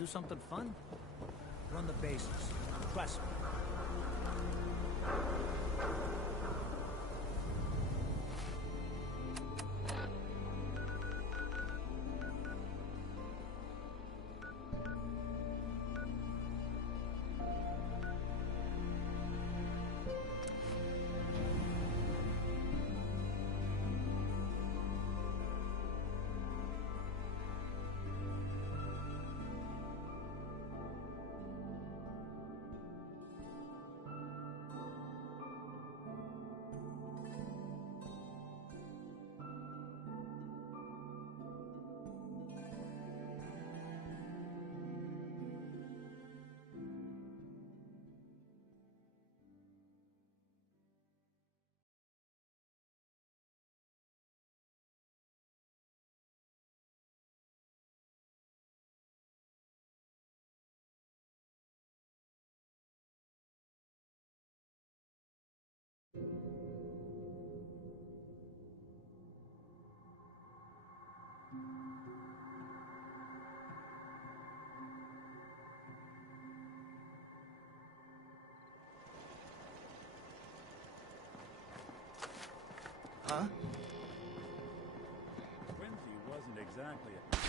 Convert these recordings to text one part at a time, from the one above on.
do something fun? Run the bases. Trust me. Huh? Quincy wasn't exactly a...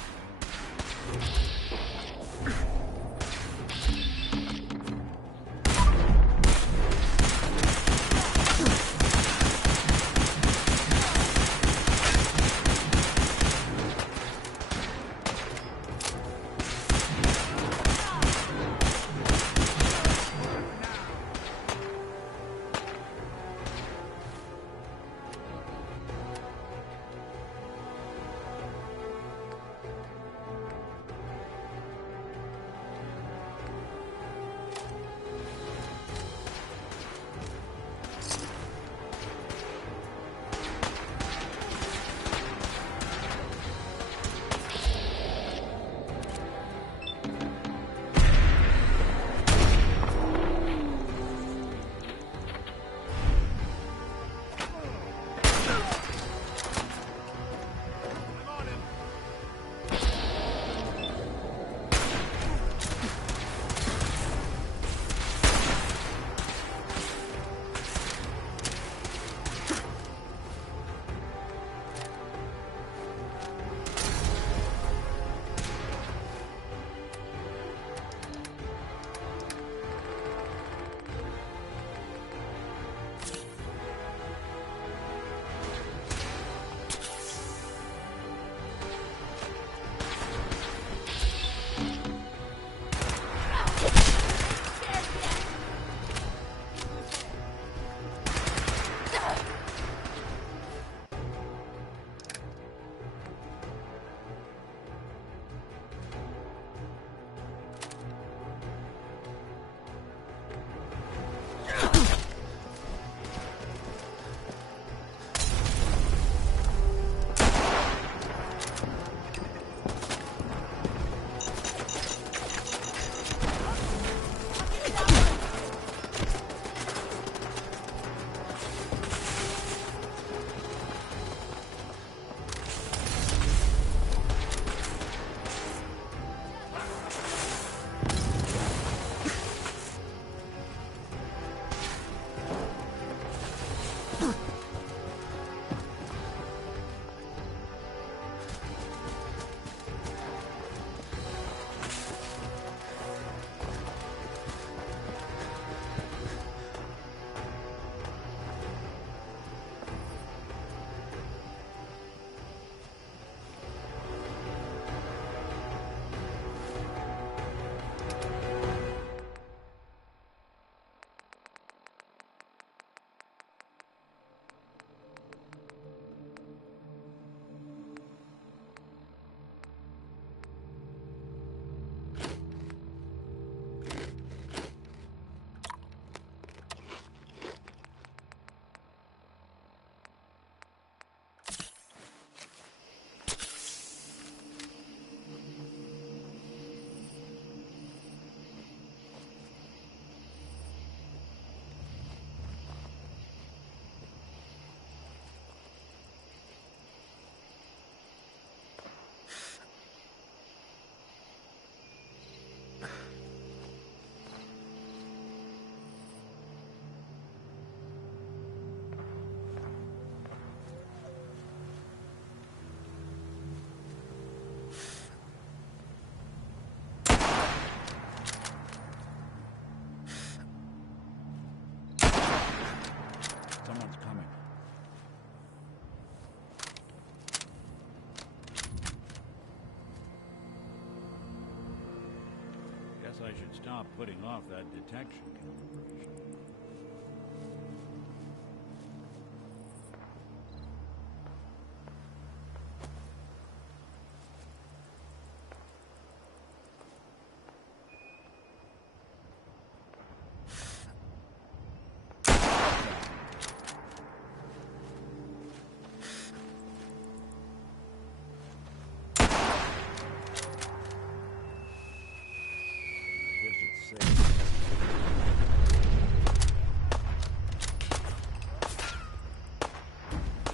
stop putting off that detection calibration.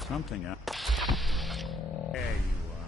Something else. There you are.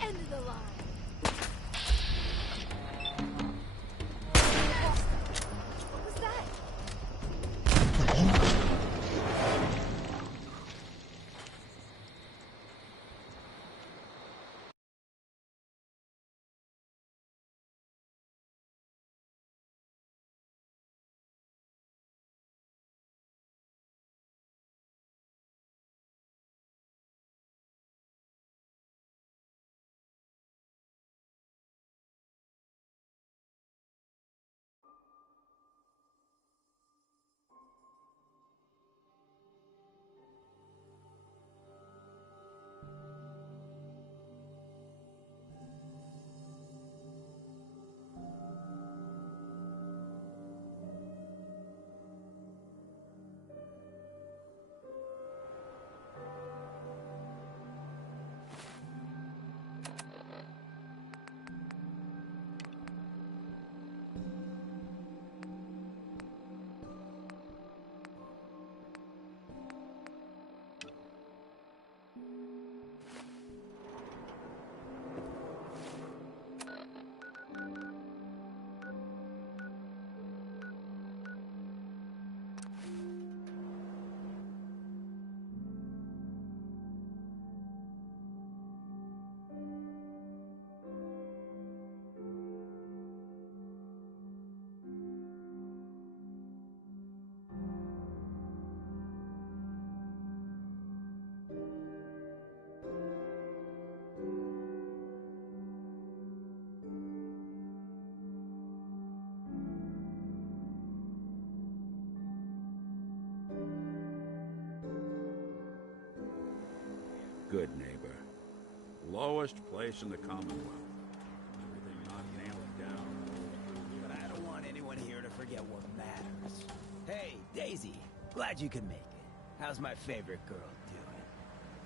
End of the line. What was that? Good neighbor. Lowest place in the Commonwealth. Everything not nailed down. But I don't want anyone here to forget what matters. Hey, Daisy. Glad you could make it. How's my favorite girl doing?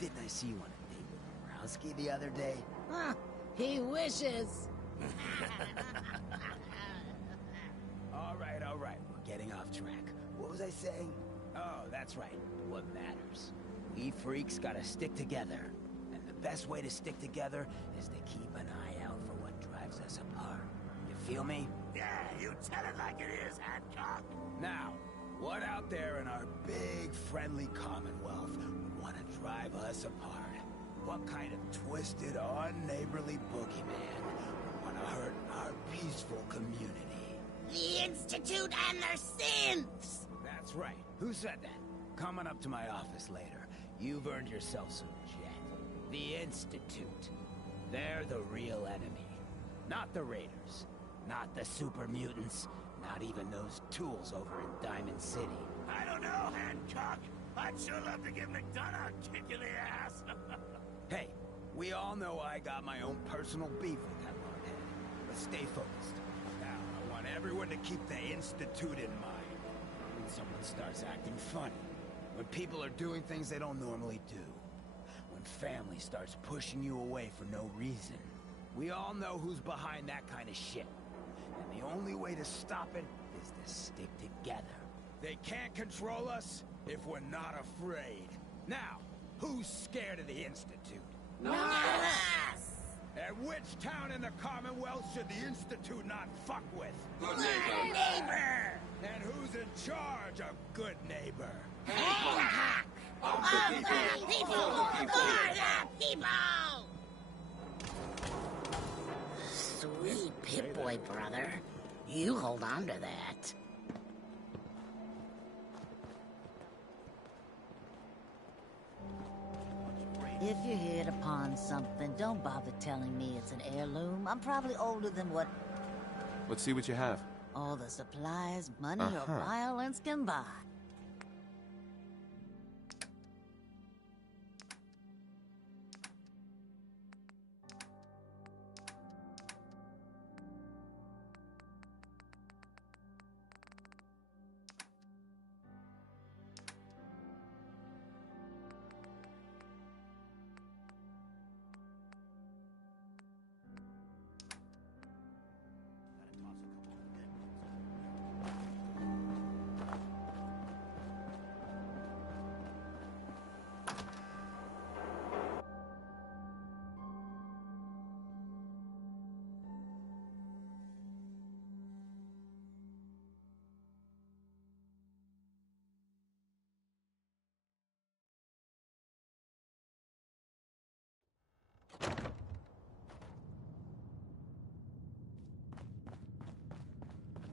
Didn't I see you on a date with Borowski the other day? Huh? He wishes. All right. We're getting off track. What was I saying? Oh, that's right. What matters. We freaks gotta stick together. And the best way to stick together is to keep an eye out for what drives us apart. You feel me? Yeah, you tell it like it is, Hancock. Now, what out there in our big, friendly Commonwealth would want to drive us apart? What kind of twisted, unneighborly boogeyman would want to hurt our peaceful community? The Institute and their synths! That's right. Who said that? Coming up to my office later. You've earned yourself some jet. The Institute. They're the real enemy. Not the Raiders. Not the super mutants. Not even those tools over in Diamond City. I don't know, Hancock. I'd sure love to give McDonough a kick in the ass. Hey, we all know I got my own personal beef with that hardhead. But stay focused. Now, I want everyone to keep the Institute in mind. When someone starts acting funny. When people are doing things they don't normally do. When family starts pushing you away for no reason. We all know who's behind that kind of shit. And the only way to stop it is to stick together. They can't control us if we're not afraid. Now, who's scared of the Institute? Not us! And which town in the Commonwealth should the Institute not fuck with? Good neighbor! And who's in charge of good neighbor? Hancock! Of the people! For the people! Sweet Pip-Boy, brother. You hold on to that. If you hit upon something, don't bother telling me it's an heirloom. I'm probably older than what Let's see what you have. all the supplies, money, or violence can buy.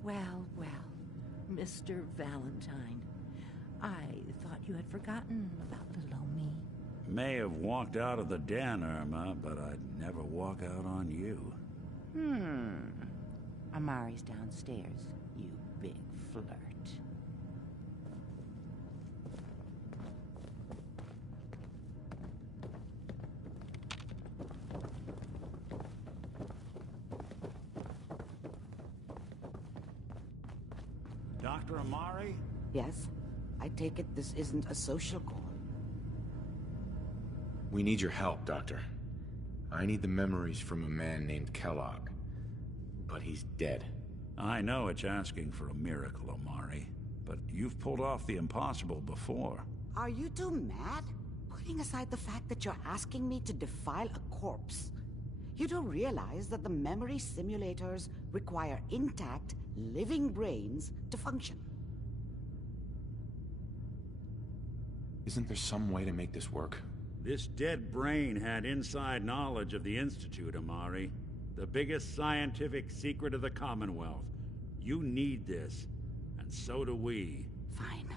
Well, Mr. Valentine. I thought you had forgotten about little old me. May have walked out of the den, Irma, but I'd never walk out on you. Amari's downstairs, you big flirt. Dr. Amari? Yes? I take it this isn't a social call. We need your help, Doctor. I need the memories from a man named Kellogg. But he's dead. I know it's asking for a miracle, Amari, but you've pulled off the impossible before. Are you two mad? Putting aside the fact that you're asking me to defile a corpse, you do realize that the memory simulators require intact, living brains to function. Isn't there some way to make this work? This dead brain had inside knowledge of the Institute, Amari. The biggest scientific secret of the Commonwealth. You need this, and so do we. Fine.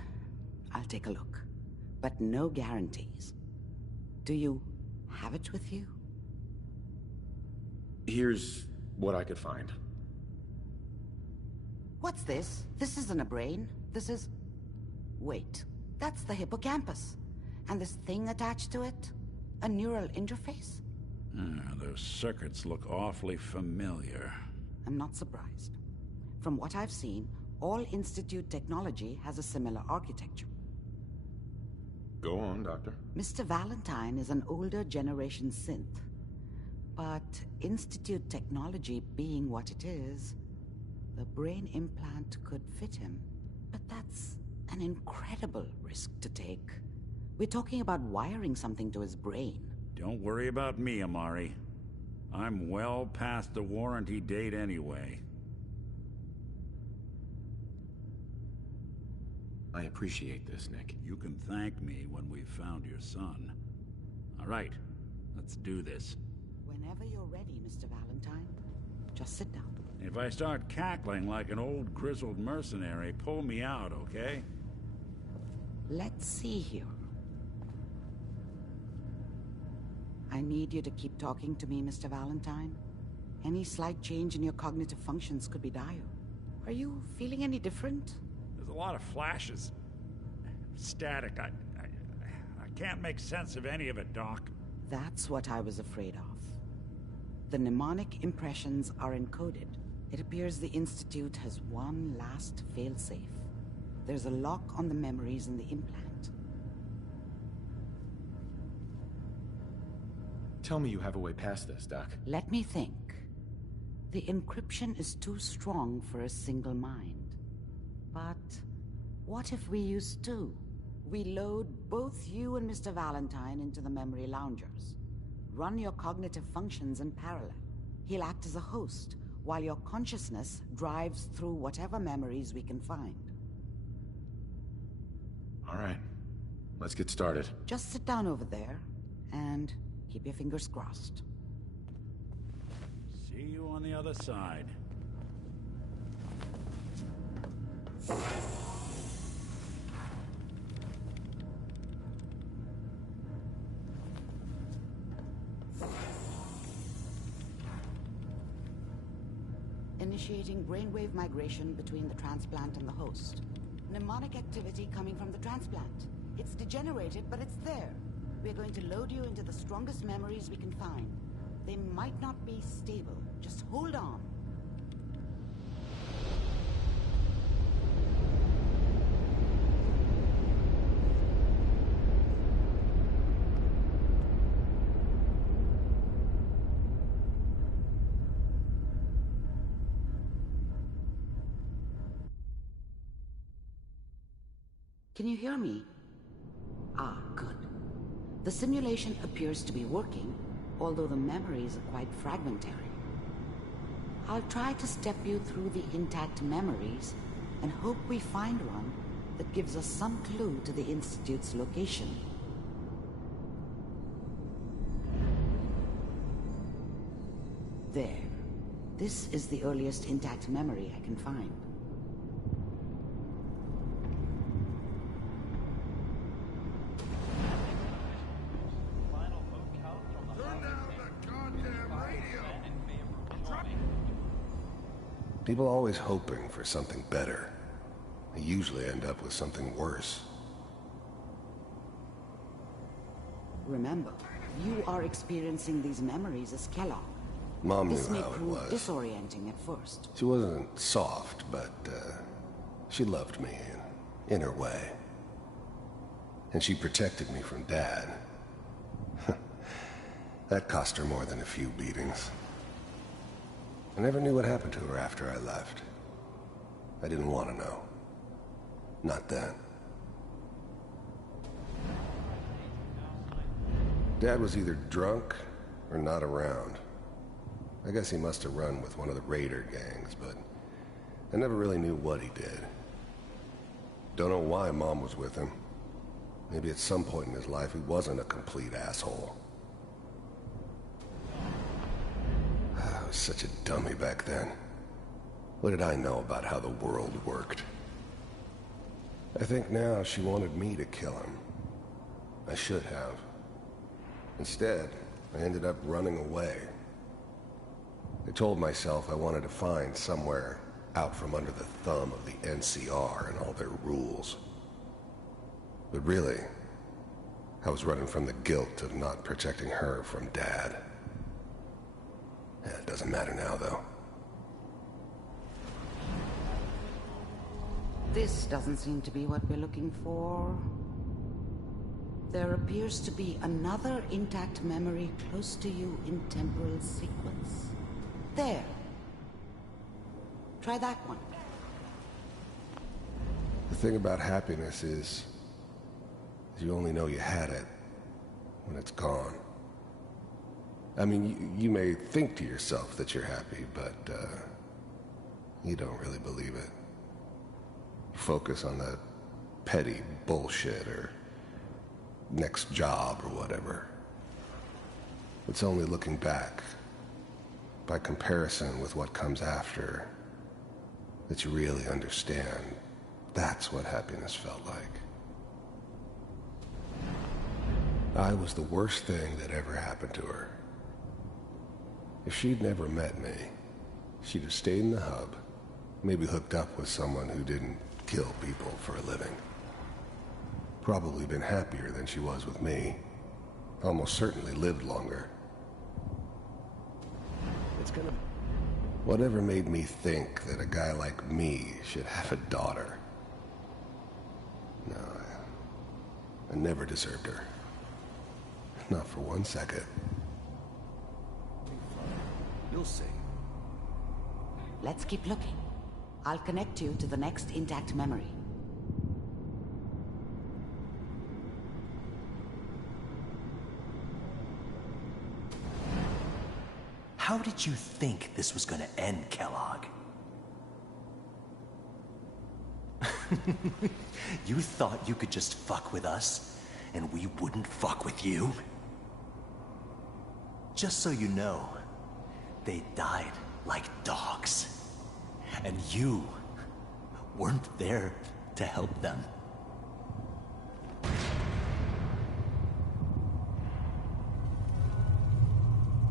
I'll take a look. But no guarantees. Do you have it with you? Here's what I could find. What's this? This isn't a brain. This is... Wait. That's the hippocampus. And this thing attached to it? A neural interface? Those circuits look awfully familiar. I'm not surprised. From what I've seen, all Institute technology has a similar architecture. Go on, Doctor. Mr. Valentine is an older generation synth. But Institute technology being what it is, the brain implant could fit him. But that's an incredible risk to take. We're talking about wiring something to his brain. Don't worry about me, Amari. I'm well past the warranty date anyway. I appreciate this, Nick. You can thank me when we've found your son. All right, let's do this. Whenever you're ready, Mr. Valentine. Just sit down. If I start cackling like an old grizzled mercenary, pull me out, okay? Let's see here. I need you to keep talking to me, Mr. Valentine. Any slight change in your cognitive functions could be dire. Are you feeling any different? There's a lot of flashes. Static. I can't make sense of any of it, Doc. That's what I was afraid of. The mnemonic impressions are encoded. It appears the Institute has one last failsafe. There's a lock on the memories in the implant. Tell me you have a way past this, Doc. Let me think. The encryption is too strong for a single mind. But what if we use two? We load both you and Mr. Valentine into the memory loungers. Run your cognitive functions in parallel. He'll act as a host, while your consciousness drives through whatever memories we can find. All right. Let's get started. Just sit down over there, and keep your fingers crossed. See you on the other side. Initiating brainwave migration between the transplant and the host. Mnemonic activity coming from the transplant. It's degenerated, but it's there. We're going to load you into the strongest memories we can find. They might not be stable. Just hold on. Can you hear me? Ah, good. The simulation appears to be working, although the memories are quite fragmentary. I'll try to step you through the intact memories and hope we find one that gives us some clue to the Institute's location. There. This is the earliest intact memory I can find. People are always hoping for something better. They usually end up with something worse. Remember, you are experiencing these memories as Kellogg. Mom knew This may how it prove was. disorienting at first. She wasn't soft, but she loved me in her way. And she protected me from Dad. That cost her more than a few beatings. I never knew what happened to her after I left. I didn't want to know. Not then. Dad was either drunk or not around. I guess he must have run with one of the raider gangs, but I never really knew what he did. Don't know why Mom was with him. Maybe at some point in his life he wasn't a complete asshole. I was such a dummy back then. What did I know about how the world worked? I think now she wanted me to kill him. I should have. Instead, I ended up running away. I told myself I wanted to find somewhere out from under the thumb of the NCR and all their rules. But really, I was running from the guilt of not protecting her from Dad. It doesn't matter now, though. This doesn't seem to be what we're looking for. There appears to be another intact memory close to you in temporal sequence. There. Try that one. The thing about happiness is you only know you had it when it's gone. I mean, you may think to yourself that you're happy, but you don't really believe it. You focus on the petty bullshit or next job or whatever. It's only looking back, by comparison with what comes after, that you really understand that's what happiness felt like. I was the worst thing that ever happened to her. If she'd never met me, she'd have stayed in the hub, maybe hooked up with someone who didn't kill people for a living. Probably been happier than she was with me. Almost certainly lived longer. Whatever made me think that a guy like me should have a daughter? No, I never deserved her. Not for 1 second. You'll see. Let's keep looking. I'll connect you to the next intact memory. How did you think this was gonna end, Kellogg? You thought you could just fuck with us, and we wouldn't fuck with you? Just so you know, they died like dogs. And you weren't there to help them.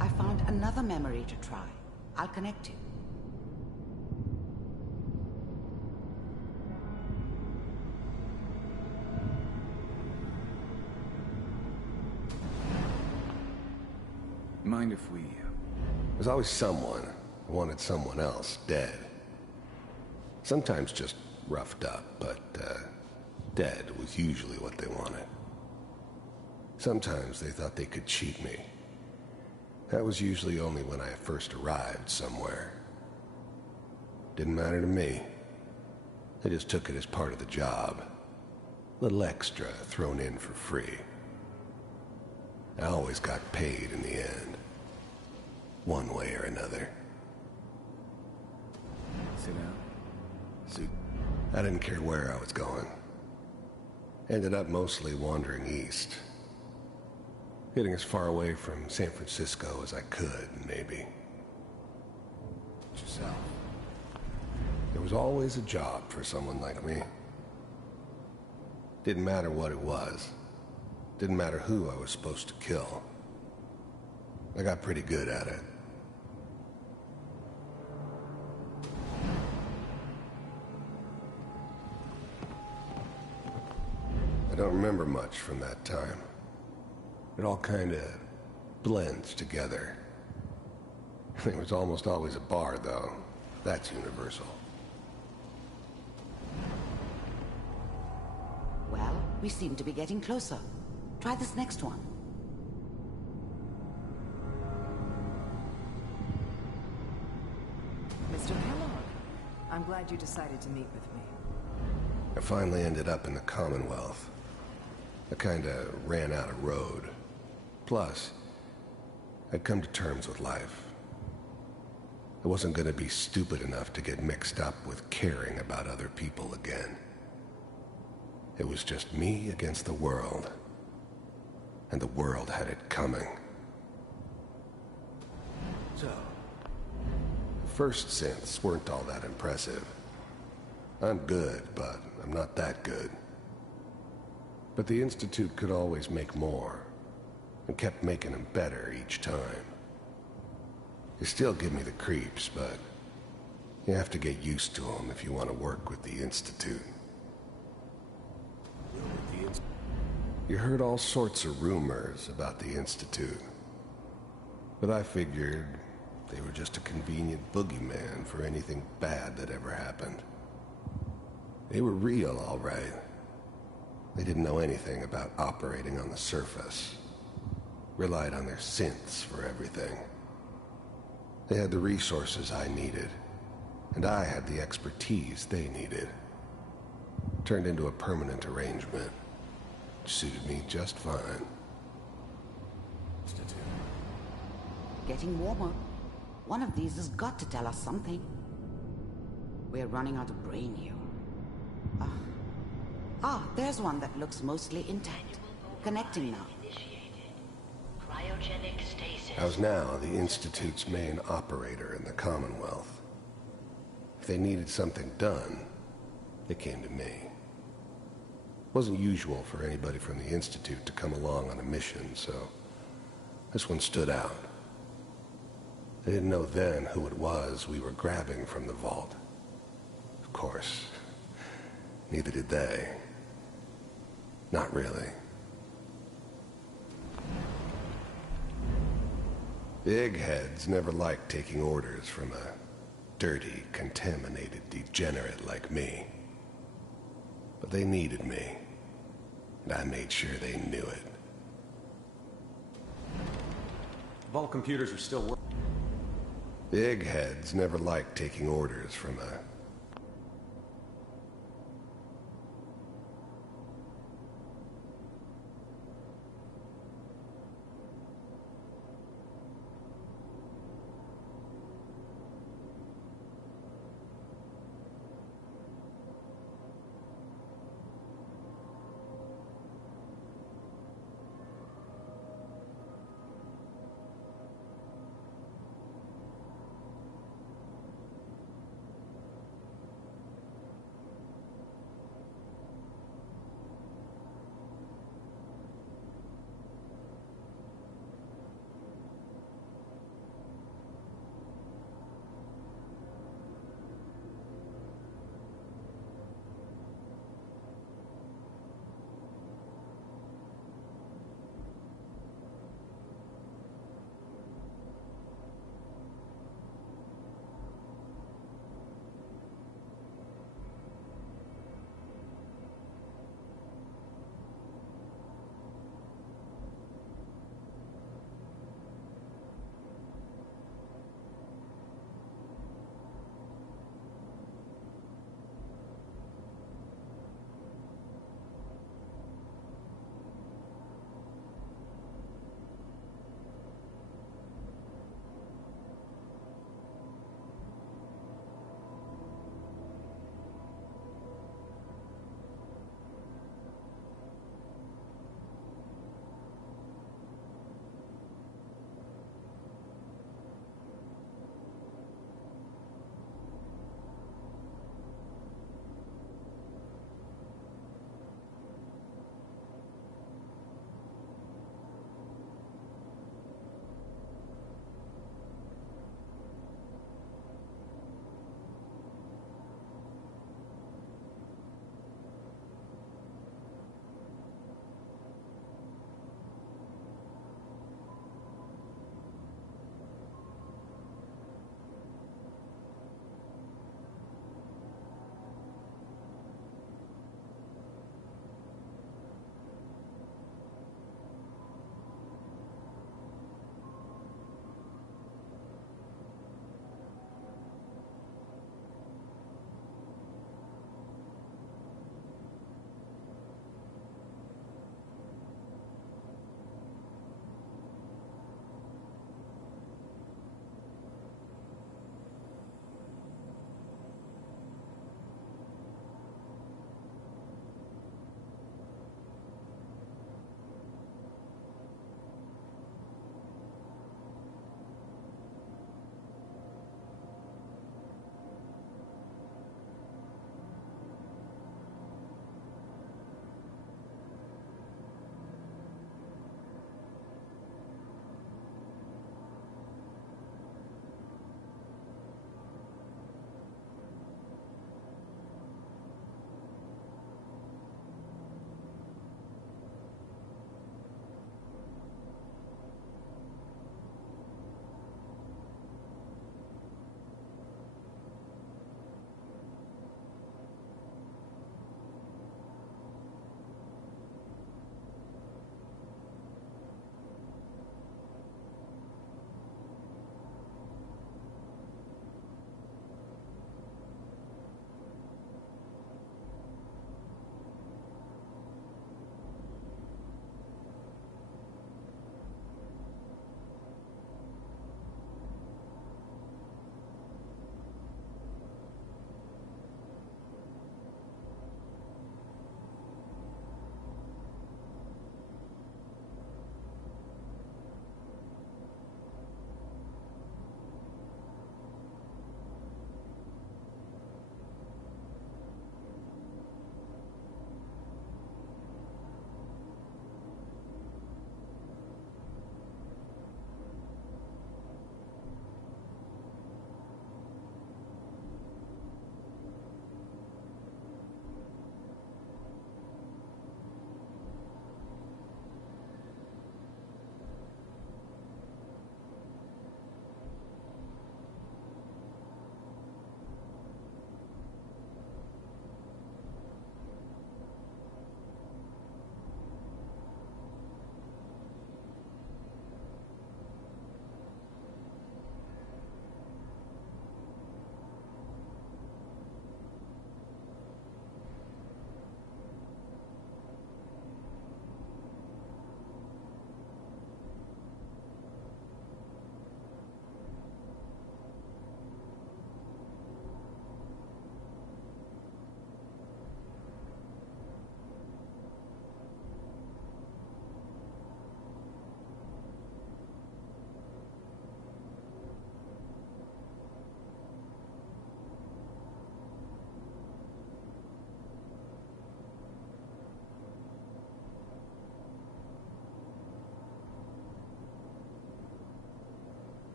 I found another memory to try. I'll connect you. Mind if we... There's always someone who wanted someone else dead. Sometimes just roughed up, but dead was usually what they wanted. Sometimes they thought they could cheat me. That was usually only when I first arrived somewhere. Didn't matter to me. They just took it as part of the job. Little extra thrown in for free. I always got paid in the end. One way or another. Sit down. I didn't care where I was going. Ended up mostly wandering east. Getting as far away from San Francisco as I could, maybe. Yourself. There was always a job for someone like me. Didn't matter what it was. Didn't matter who I was supposed to kill. I got pretty good at it. I don't remember much from that time. It all kind of blends together. There was almost always a bar, though. That's universal. Well, we seem to be getting closer. Try this next one. Mr. Kellogg, I'm glad you decided to meet with me. I finally ended up in the Commonwealth. I kinda ran out of road. Plus, I'd come to terms with life. I wasn't gonna be stupid enough to get mixed up with caring about other people again. It was just me against the world. And the world had it coming. So, First synths weren't all that impressive. I'm good, but I'm not that good. But the Institute could always make more, and kept making them better each time. They still give me the creeps, but you have to get used to them if you want to work with the Institute. You heard all sorts of rumors about the Institute, but I figured they were just a convenient boogeyman for anything bad that ever happened. They were real, all right. They didn't know anything about operating on the surface. Relied on their synths for everything. They had the resources I needed, and I had the expertise they needed. Turned into a permanent arrangement. Suited me just fine. Getting warmer. One of these has got to tell us something. We're running out of brain here. There's one that looks mostly intact. Connecting now. I was now the Institute's main operator in the Commonwealth. If they needed something done, they came to me. It wasn't usual for anybody from the Institute to come along on a mission, so this one stood out. They didn't know then who it was we were grabbing from the vault. Of course, neither did they. Not really. The eggheads never liked taking orders from a dirty, contaminated degenerate like me. But they needed me, and I made sure they knew it. Vault computers are still working. The eggheads never liked taking orders from a...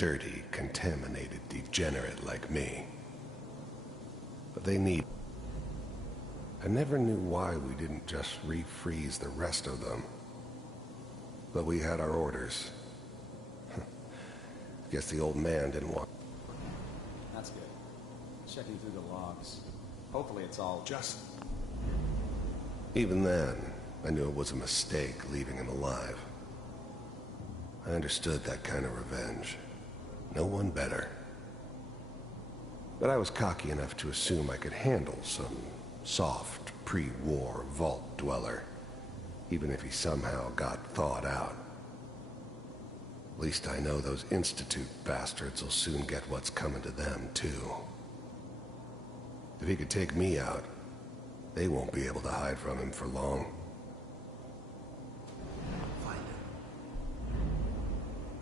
dirty, contaminated degenerate like me. But they need... I never knew why we didn't just refreeze the rest of them. But we had our orders. Guess the old man didn't want... That's good. Checking through the logs. Hopefully it's all just... Even then, I knew it was a mistake leaving him alive. I understood that kind of revenge. No one better. But I was cocky enough to assume I could handle some soft, pre-war vault dweller, even if he somehow got thawed out. At least I know those Institute bastards will soon get what's coming to them, too. If he could take me out, they won't be able to hide from him for long. Find him.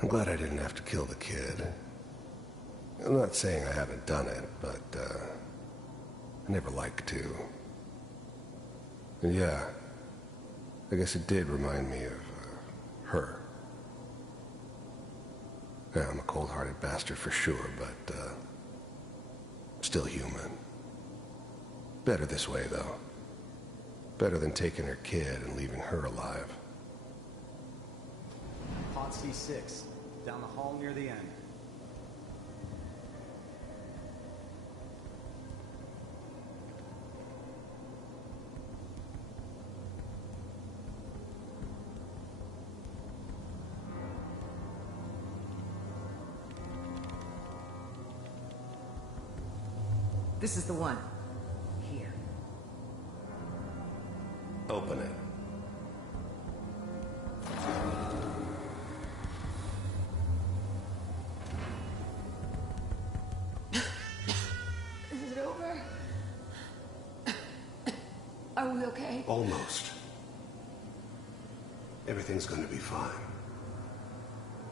I'm glad I didn't have to kill the kid. I'm not saying I haven't done it, but, I never like to. And yeah, I guess it did remind me of, her. Yeah, I'm a cold-hearted bastard for sure, but, still human. Better this way, though. Better than taking her kid and leaving her alive. Pod C6, down the hall near the end. This is the one. Here. Open it. Is it over? Are we okay? Almost. Everything's gonna be fine.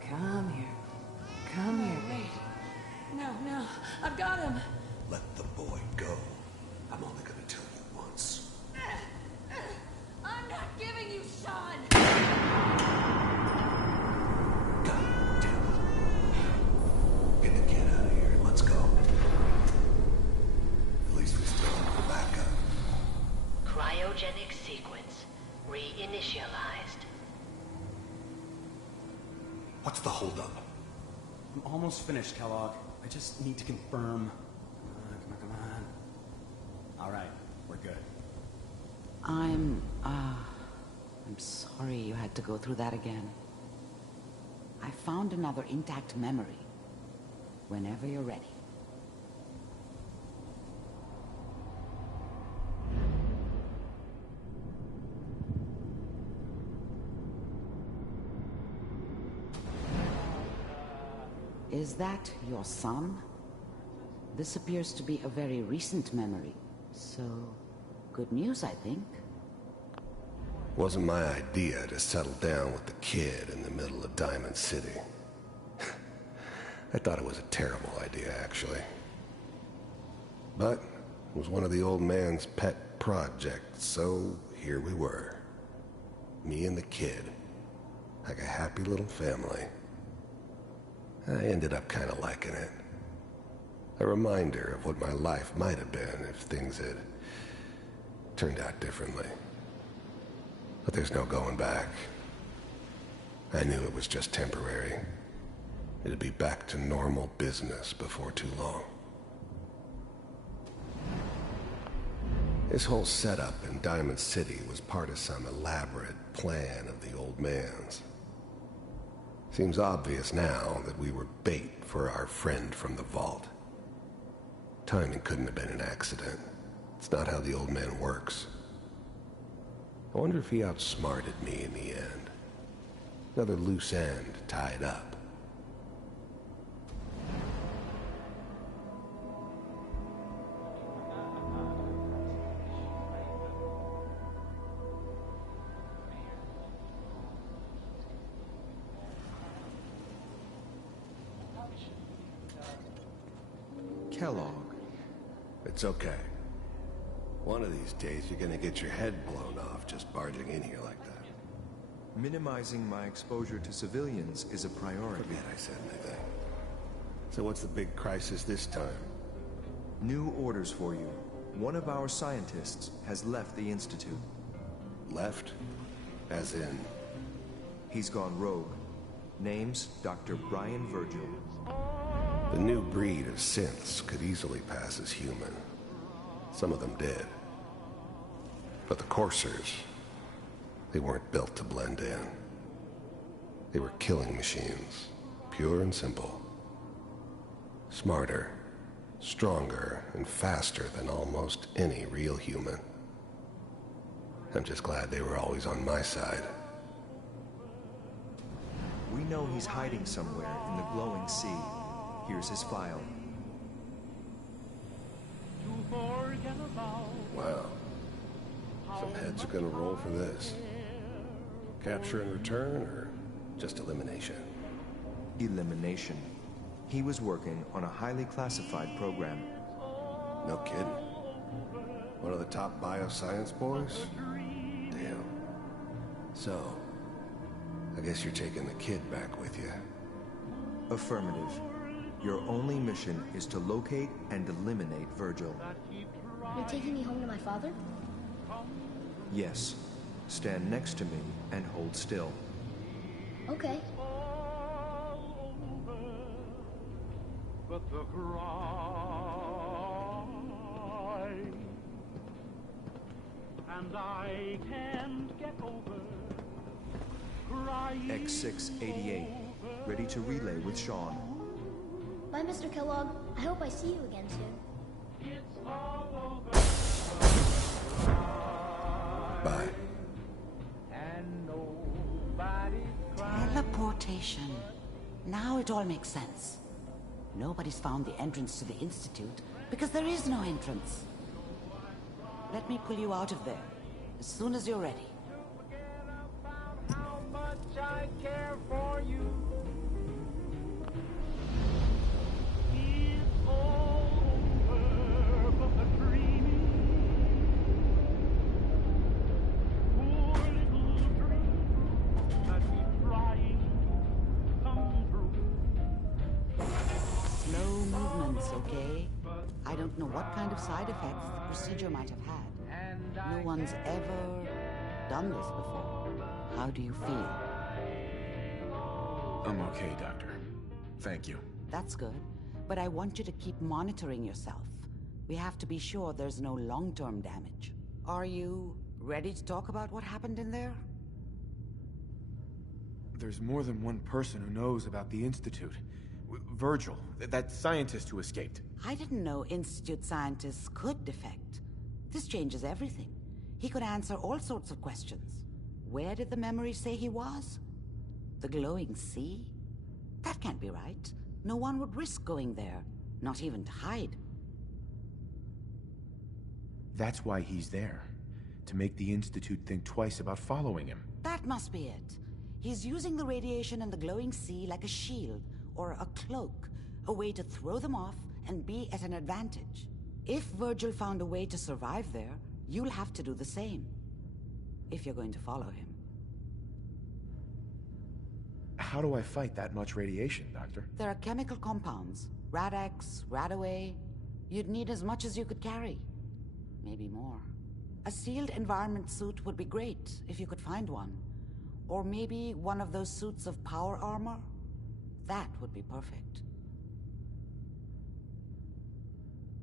Come here. Come here, baby. No, I've got him. Let the boy go. I'm only gonna tell you once. I'm not giving you Sean. God damn it. Get the kid out of here and let's go. At least we still have the backup. Cryogenic sequence reinitialized. What's the holdup? I'm almost finished, Kellogg. I just need to confirm. Come on. All right, we're good. I'm sorry you had to go through that again. I found another intact memory. Whenever you're ready. Is that your son? This appears to be a very recent memory. So, good news, I think. Wasn't my idea to settle down with the kid in the middle of Diamond City. I thought it was a terrible idea, actually. But it was one of the old man's pet projects, so here we were. Me and the kid. Like a happy little family. I ended up kind of liking it. A reminder of what my life might have been if things had turned out differently. But there's no going back. I knew it was just temporary. It'd be back to normal business before too long. This whole setup in Diamond City was part of some elaborate plan of the old man's. Seems obvious now that we were bait for our friend from the vault. Timing couldn't have been an accident. It's not how the old man works. I wonder if he outsmarted me in the end. Another loose end tied up. Kellogg. It's okay. One of these days you're gonna get your head blown off just barging in here like that. Minimizing my exposure to civilians is a priority. Forget I said anything. So what's the big crisis this time? New orders for you. One of our scientists has left the Institute. Left? As in? He's gone rogue. Name's Dr. Brian Virgil. The new breed of synths could easily pass as human. Some of them did. But the Coursers, they weren't built to blend in. They were killing machines, pure and simple. Smarter, stronger, and faster than almost any real human. I'm just glad they were always on my side. We know he's hiding somewhere in the glowing sea. Here's his file. Wow. Some heads are gonna roll for this. Capture and return, or just elimination? Elimination. He was working on a highly classified program. No kidding. One of the top bioscience boys? Damn. So, I guess you're taking the kid back with you. Affirmative. Your only mission is to locate and eliminate Virgil. You're taking me home to my father? Yes. Stand next to me and hold still. Okay. But the cry, and I can't get over crying. X688, ready to relay with Sean. Bye, Mr. Kellogg. I hope I see you again soon. It's all over. Bye. And nobody's crying. Teleportation. Now it all makes sense. Nobody's found the entrance to the Institute because there is no entrance. Let me pull you out of there as soon as you're ready. How much I care for you. It's all over, but the dreaming, poor little dream that we're trying to come true. Slow movements, okay? I don't know what kind of side effects the procedure might have had. No one's ever done this before. How do you feel? I'm okay, Doctor. Thank you. That's good, but I want you to keep monitoring yourself. We have to be sure there's no long-term damage. Are you ready to talk about what happened in there? There's more than one person who knows about the Institute. Virgil, that scientist who escaped. I didn't know Institute scientists could defect. This changes everything. He could answer all sorts of questions. Where did the memory say he was? The glowing sea? That can't be right. No one would risk going there, not even to hide. That's why he's there. To make the Institute think twice about following him. That must be it. He's using the radiation in the glowing sea like a shield or a cloak, a way to throw them off and be at an advantage. If Virgil found a way to survive there, you'll have to do the same. If you're going to follow him. How do I fight that much radiation, Doctor? There are chemical compounds. Rad-X, Radaway. You'd need as much as you could carry. Maybe more. A sealed environment suit would be great, if you could find one. Or maybe one of those suits of power armor? That would be perfect.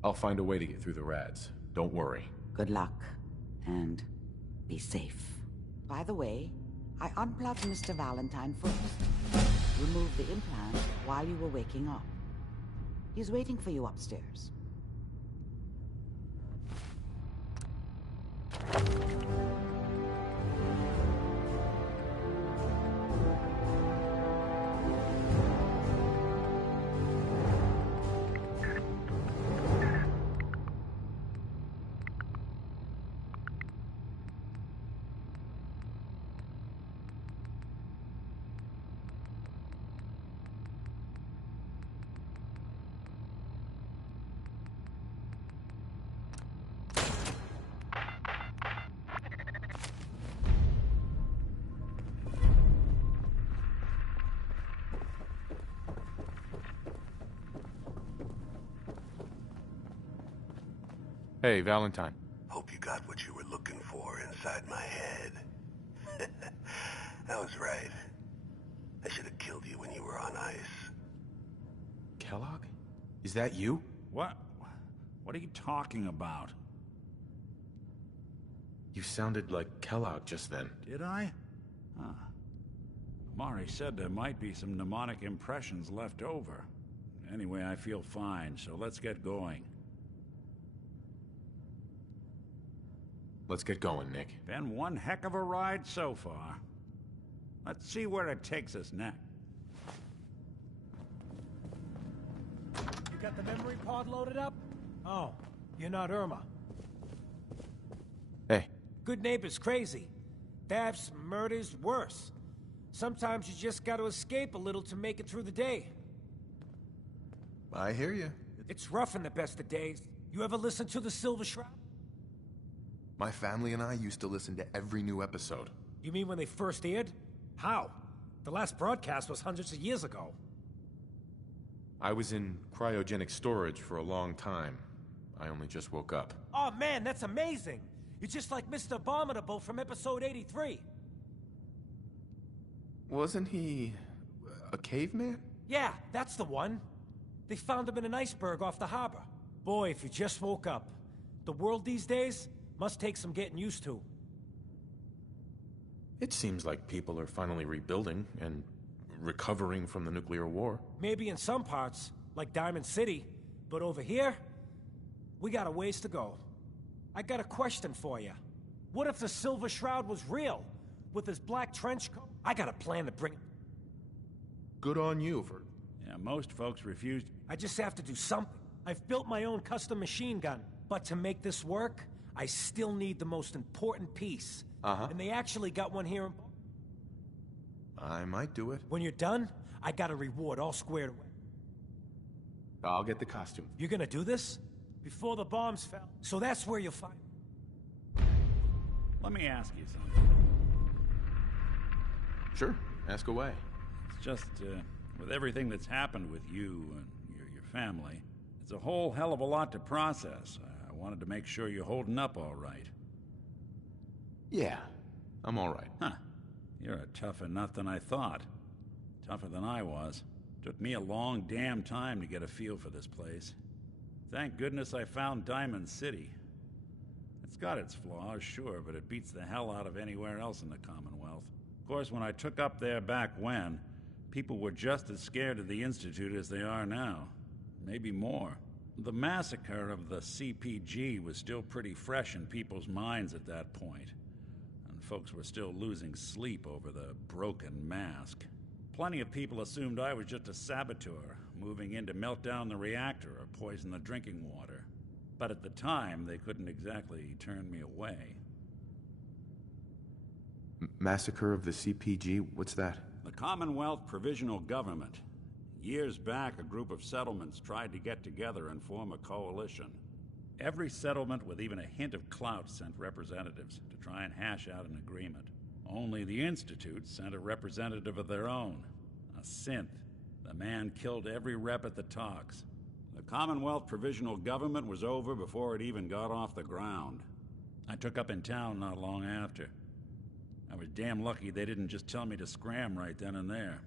I'll find a way to get through the rads. Don't worry. Good luck. And be safe. By the way, I unplugged Mr. Valentine first. Removed the implant while you were waking up. He's waiting for you upstairs. Hey, Valentine. Hope you got what you were looking for inside my head. I was right. I should have killed you when you were on ice. Kellogg? Is that you? What? What are you talking about? You sounded like Kellogg just then. Did I? Huh. Mari said there might be some mnemonic impressions left over. Anyway, I feel fine, so let's get going. Let's get going, Nick. Been one heck of a ride so far. Let's see where it takes us next. You got the memory pod loaded up? Oh, you're not Irma. Hey. Good neighbor's crazy. Thefts, murders, worse. Sometimes you just gotta escape a little to make it through the day. I hear you. It's rough in the best of days. You ever listen to the Silver Shroud? My family and I used to listen to every new episode. You mean when they first aired? How? The last broadcast was hundreds of years ago. I was in cryogenic storage for a long time. I only just woke up. Oh man, that's amazing! You're just like Mr. Abominable from episode 83. Wasn't he a caveman? Yeah, that's the one. They found him in an iceberg off the harbor. Boy, if you just woke up. The world these days must take some getting used to. It seems like people are finally rebuilding and recovering from the nuclear war. Maybe in some parts, like Diamond City, but over here, we got a ways to go. I got a question for you. What if the Silver Shroud was real? With his black trench coat? I got a plan to bring... Good on you for... Yeah, most folks refused... I just have to do something. I've built my own custom machine gun. But to make this work, I still need the most important piece. Uh-huh. And they actually got one here in... I might do it. When you're done, I got a reward all squared away. I'll get the costume. You're gonna do this? Before the bombs fell. So that's where you'll find... Let me ask you something. Sure, ask away. It's just, with everything that's happened with you and your family, it's a whole hell of a lot to process. I wanted to make sure you're holding up all right. Yeah, I'm all right. Huh. You're a tougher nut than I thought. Tougher than I was. Took me a long damn time to get a feel for this place. Thank goodness I found Diamond City. It's got its flaws, sure, but it beats the hell out of anywhere else in the Commonwealth. Of course, when I took up there back when, people were just as scared of the Institute as they are now. Maybe more. The massacre of the CPG was still pretty fresh in people's minds at that point, and folks were still losing sleep over the broken mask. Plenty of people assumed I was just a saboteur, moving in to melt down the reactor or poison the drinking water. But at the time, they couldn't exactly turn me away. Massacre of the CPG? What's that? The Commonwealth Provisional Government. Years back, a group of settlements tried to get together and form a coalition. Every settlement with even a hint of clout sent representatives to try and hash out an agreement. Only the Institute sent a representative of their own, a synth. The man killed every rep at the talks. The Commonwealth Provisional Government was over before it even got off the ground. I took up in town not long after. I was damn lucky they didn't just tell me to scram right then and there.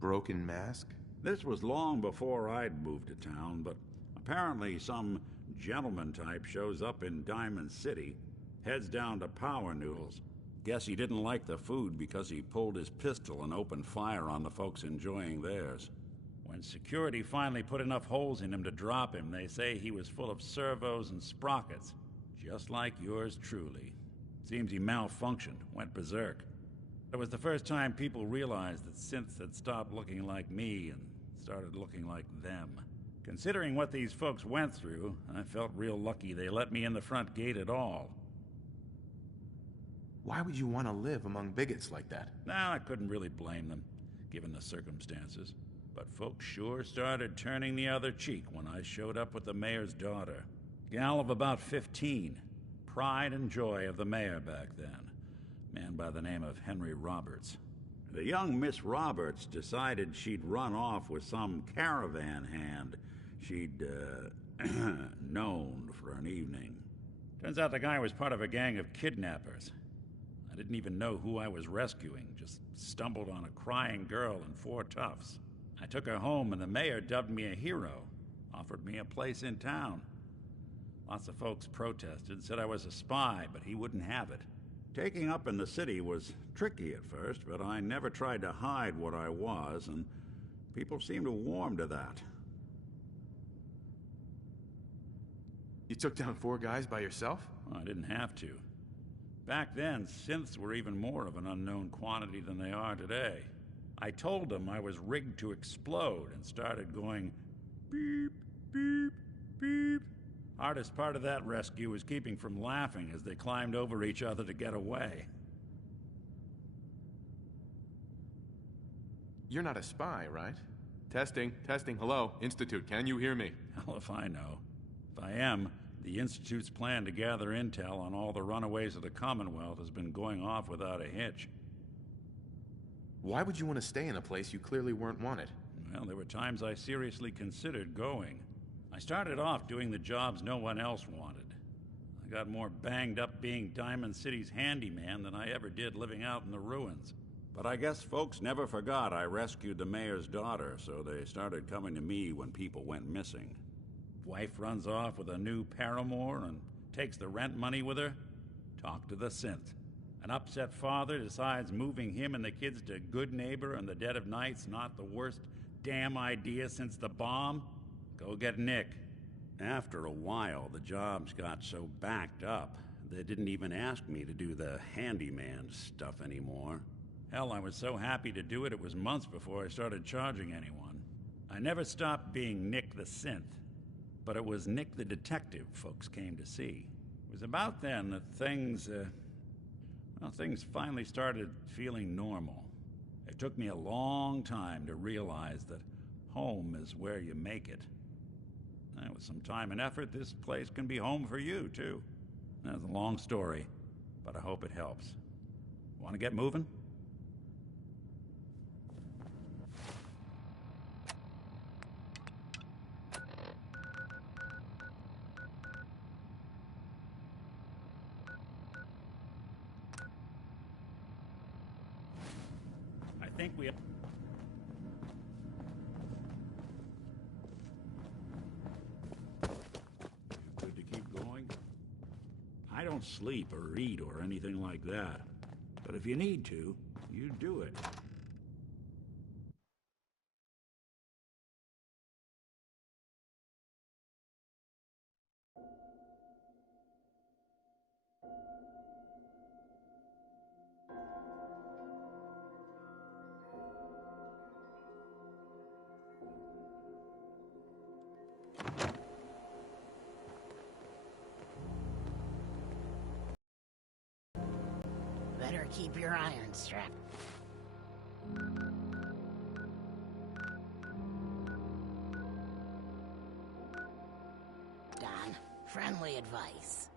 Broken mask? This was long before I'd moved to town, but apparently some gentleman type shows up in Diamond City, heads down to Power Noodles. Guess he didn't like the food because he pulled his pistol and opened fire on the folks enjoying theirs. When security finally put enough holes in him to drop him, they say he was full of servos and sprockets, just like yours truly. Seems he malfunctioned, went berserk. It was the first time people realized that synths had stopped looking like me and started looking like them. Considering what these folks went through, I felt real lucky they let me in the front gate at all. Why would you want to live among bigots like that? Nah, I couldn't really blame them, given the circumstances. But folks sure started turning the other cheek when I showed up with the mayor's daughter. Gal of about 15. Pride and joy of the mayor back then. Man by the name of Henry Roberts. The young Miss Roberts decided she'd run off with some caravan hand she'd, known for an evening. Turns out the guy was part of a gang of kidnappers. I didn't even know who I was rescuing, just stumbled on a crying girl and 4 toughs. I took her home and the mayor dubbed me a hero, offered me a place in town. Lots of folks protested, said I was a spy, but he wouldn't have it. Taking up in the city was tricky at first, but I never tried to hide what I was, and people seemed to warm to that. You took down 4 guys by yourself? Well, I didn't have to. Back then, synths were even more of an unknown quantity than they are today. I told them I was rigged to explode and started going beep, beep, beep. Hardest part of that rescue was keeping from laughing as they climbed over each other to get away. You're not a spy, right? Testing, hello, Institute, can you hear me? Hell if I know. If I am, the Institute's plan to gather intel on all the runaways of the Commonwealth has been going off without a hitch. Why would you want to stay in a place you clearly weren't wanted? Well, there were times I seriously considered going. I started off doing the jobs no one else wanted. I got more banged up being Diamond City's handyman than I ever did living out in the ruins. But I guess folks never forgot I rescued the mayor's daughter, so they started coming to me when people went missing. Wife runs off with a new paramour and takes the rent money with her. Talk to the synth. An upset father decides moving him and the kids to Good Neighbor in the dead of night's not the worst damn idea since the bomb. Go get Nick. After a while, the jobs got so backed up, they didn't even ask me to do the handyman stuff anymore. Hell, I was so happy to do it, it was months before I started charging anyone. I never stopped being Nick the synth, but it was Nick the detective folks came to see. It was about then that things finally started feeling normal. It took me a long time to realize that home is where you make it. And with some time and effort, this place can be home for you, too. That's a long story, but I hope it helps. Want to get moving? I think we... Good to keep going? I don't sleep or eat or anything like that. But if you need to, you do it. Better keep your iron strapped. Don, friendly advice.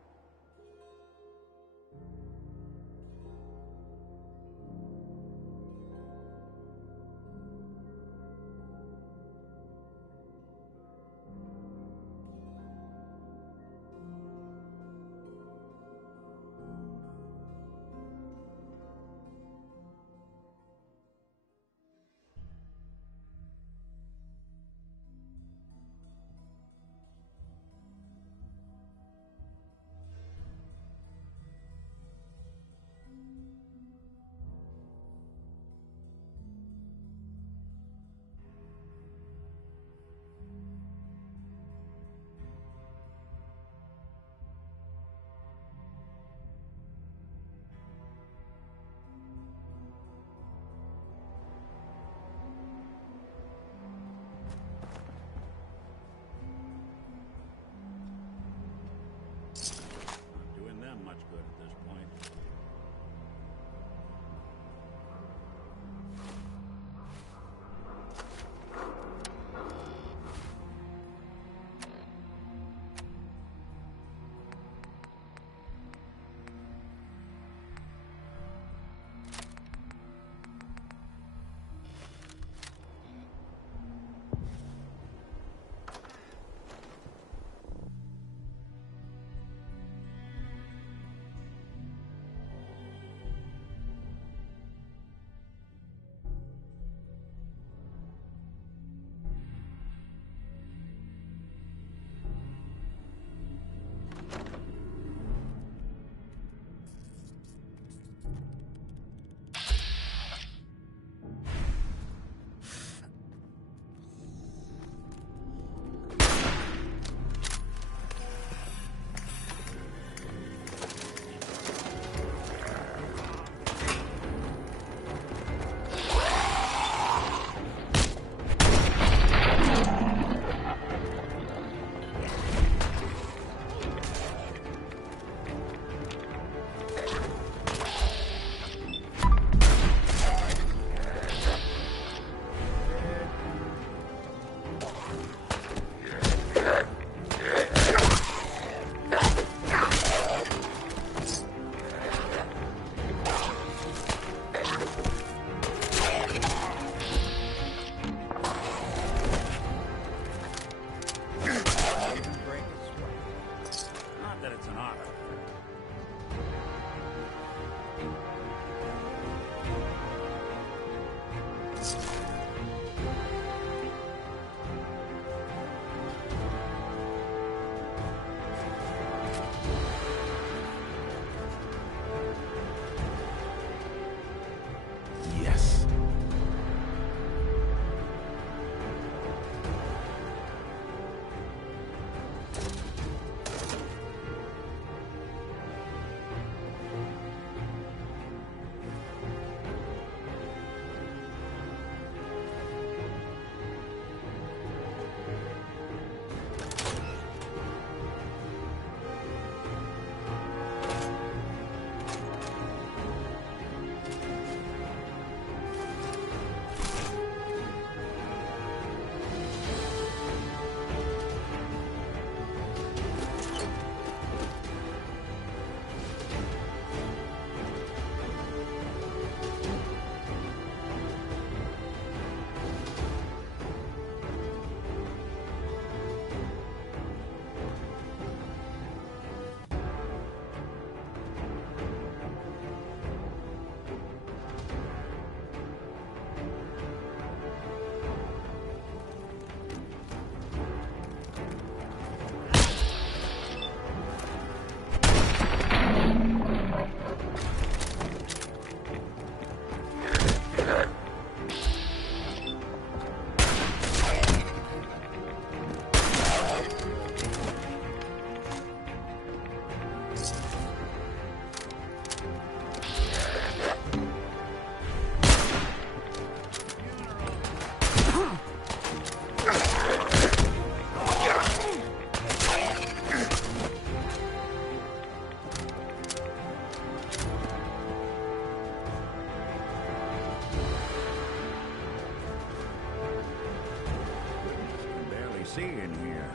see in here.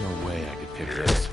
No way I could pick this.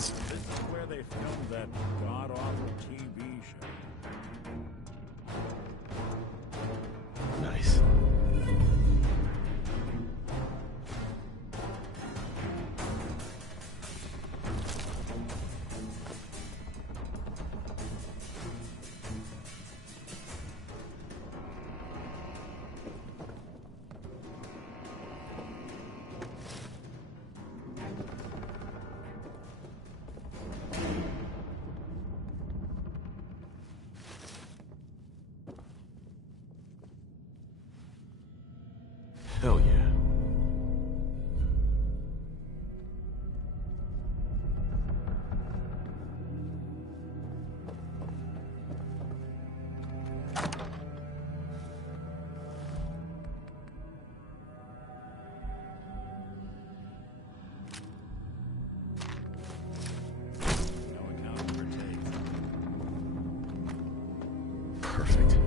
This is where they filmed that god-awful TV show. Nice. Hell yeah. Perfect.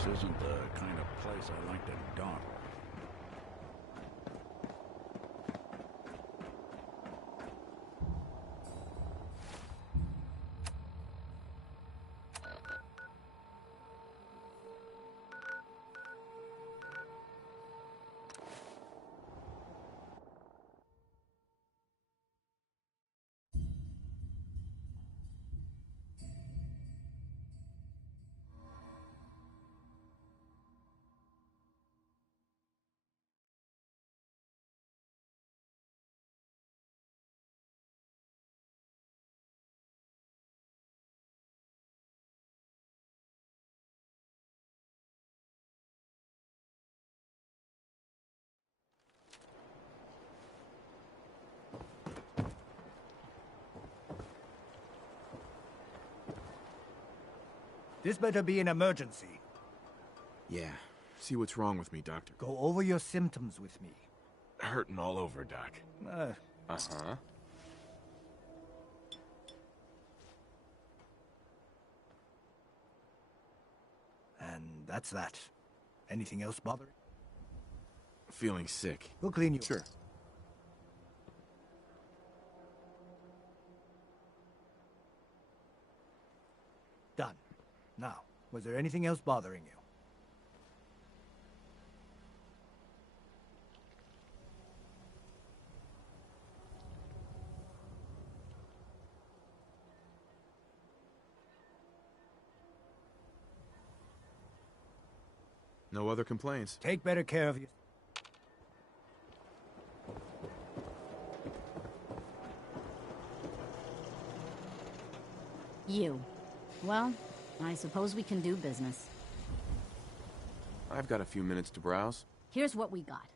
This isn't the kind of place I like to dock. This better be an emergency. Yeah. See what's wrong with me, Doctor. Go over your symptoms with me. Hurting all over, Doc. Uh-huh. And that's that. Anything else bothering? Feeling sick. We'll clean you. Sure. Done. Now, was there anything else bothering you? No other complaints. Take better care of you. You. Well, I suppose we can do business. I've got a few minutes to browse. Here's what we got.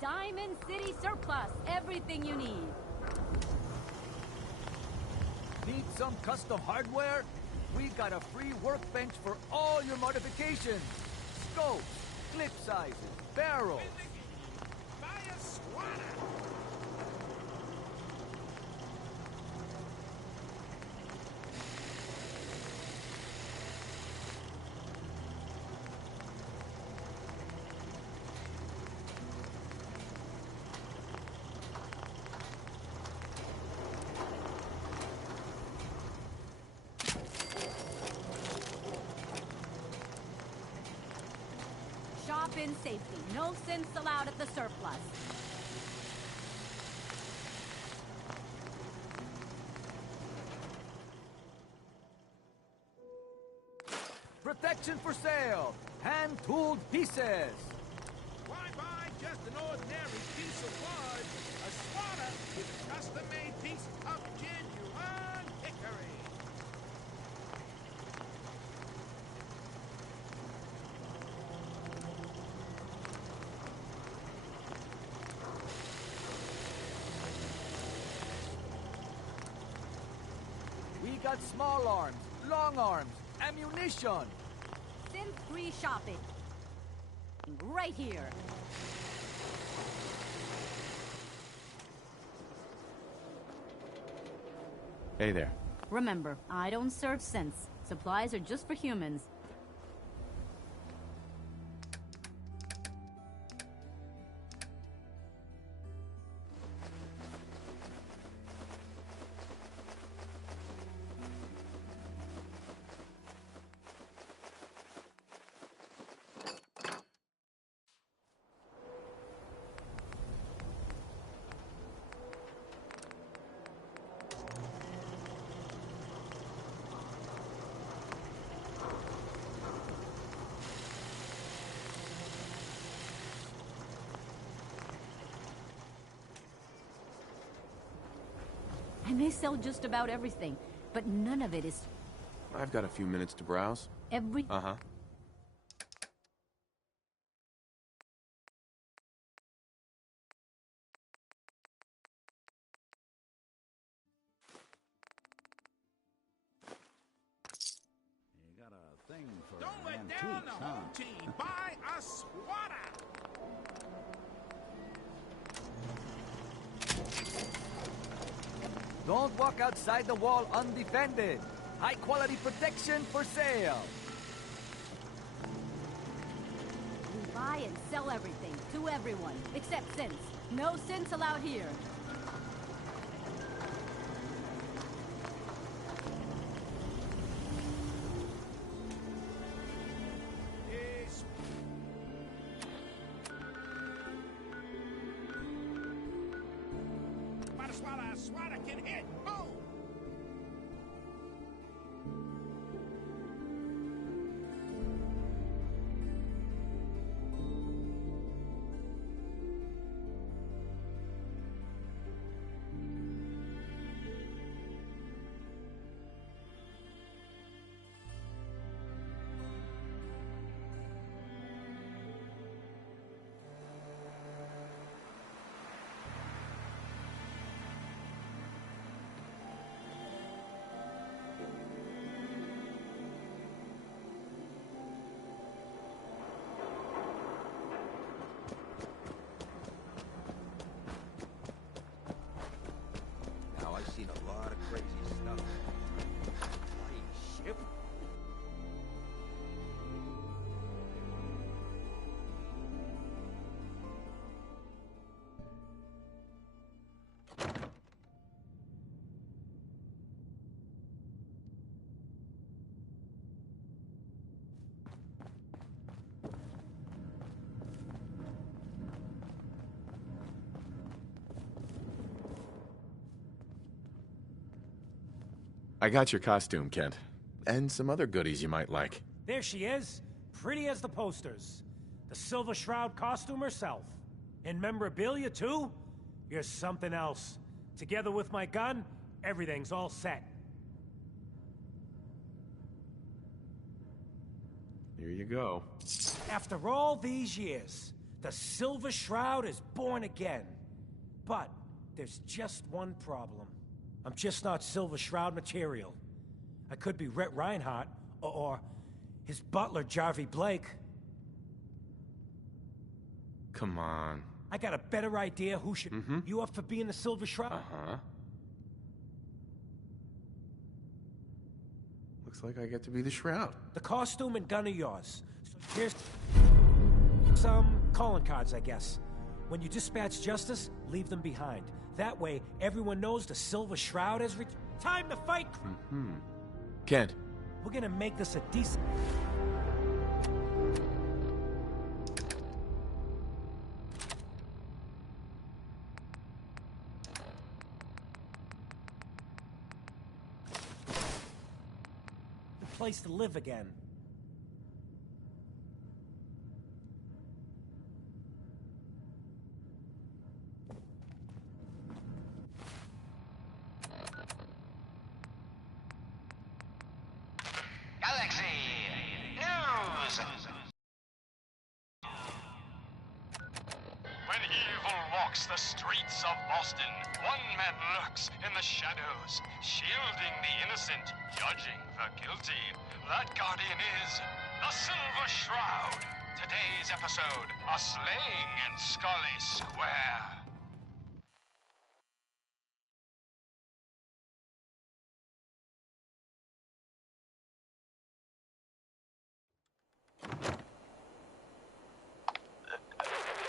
Diamond City Surplus. Everything you need. Need some custom hardware? We got a free workbench for all your modifications. Scopes, clip sizes, barrels. Buy a squatter! Shop in safety. No synths allowed at the surplus. Protection for sale. Hand-tooled pieces. Why buy just an ordinary piece of wood? A squatter is a custom-made piece of genuine hickory. We got small arms, long arms, ammunition. Synth-free shopping. Right here. Hey there. Remember, I don't serve synths. Supplies are just for humans. They sell just about everything, but none of it is I've got a few minutes to browse. every... Uh-huh. You got a thing for Don't let down the home team. Buy a swatter. Don't walk outside the wall undefended. High-quality protection for sale. We buy and sell everything, to everyone, except synths. No synths allowed here. Swatter can hit. Boom! I've seen a lot of crazy stuff. Flying ship? I got your costume, Kent. And some other goodies you might like. There she is, pretty as the posters. The Silver Shroud costume herself. And memorabilia, too? You're something else. Together with my gun, everything's all set. Here you go. After all these years, the Silver Shroud is born again. But there's just one problem. I'm just not Silver Shroud material. I could be Rhett Reinhardt, or his butler, Jarvie Blake. Come on. I got a better idea who should... You up for being the Silver Shroud? Uh-huh. Looks like I get to be the Shroud. The costume and gun are yours. So here's some calling cards, I guess. When you dispatch Justice, leave them behind. That way, everyone knows the Silver Shroud has time to fight! Kent. We're gonna make this a decent... place to live again. Galaxy News! When evil walks the streets of Boston, one man lurks in the shadows, shielding the innocent, judging the guilty. That guardian is the Silver Shroud. Today's episode, a slaying in Scully Square.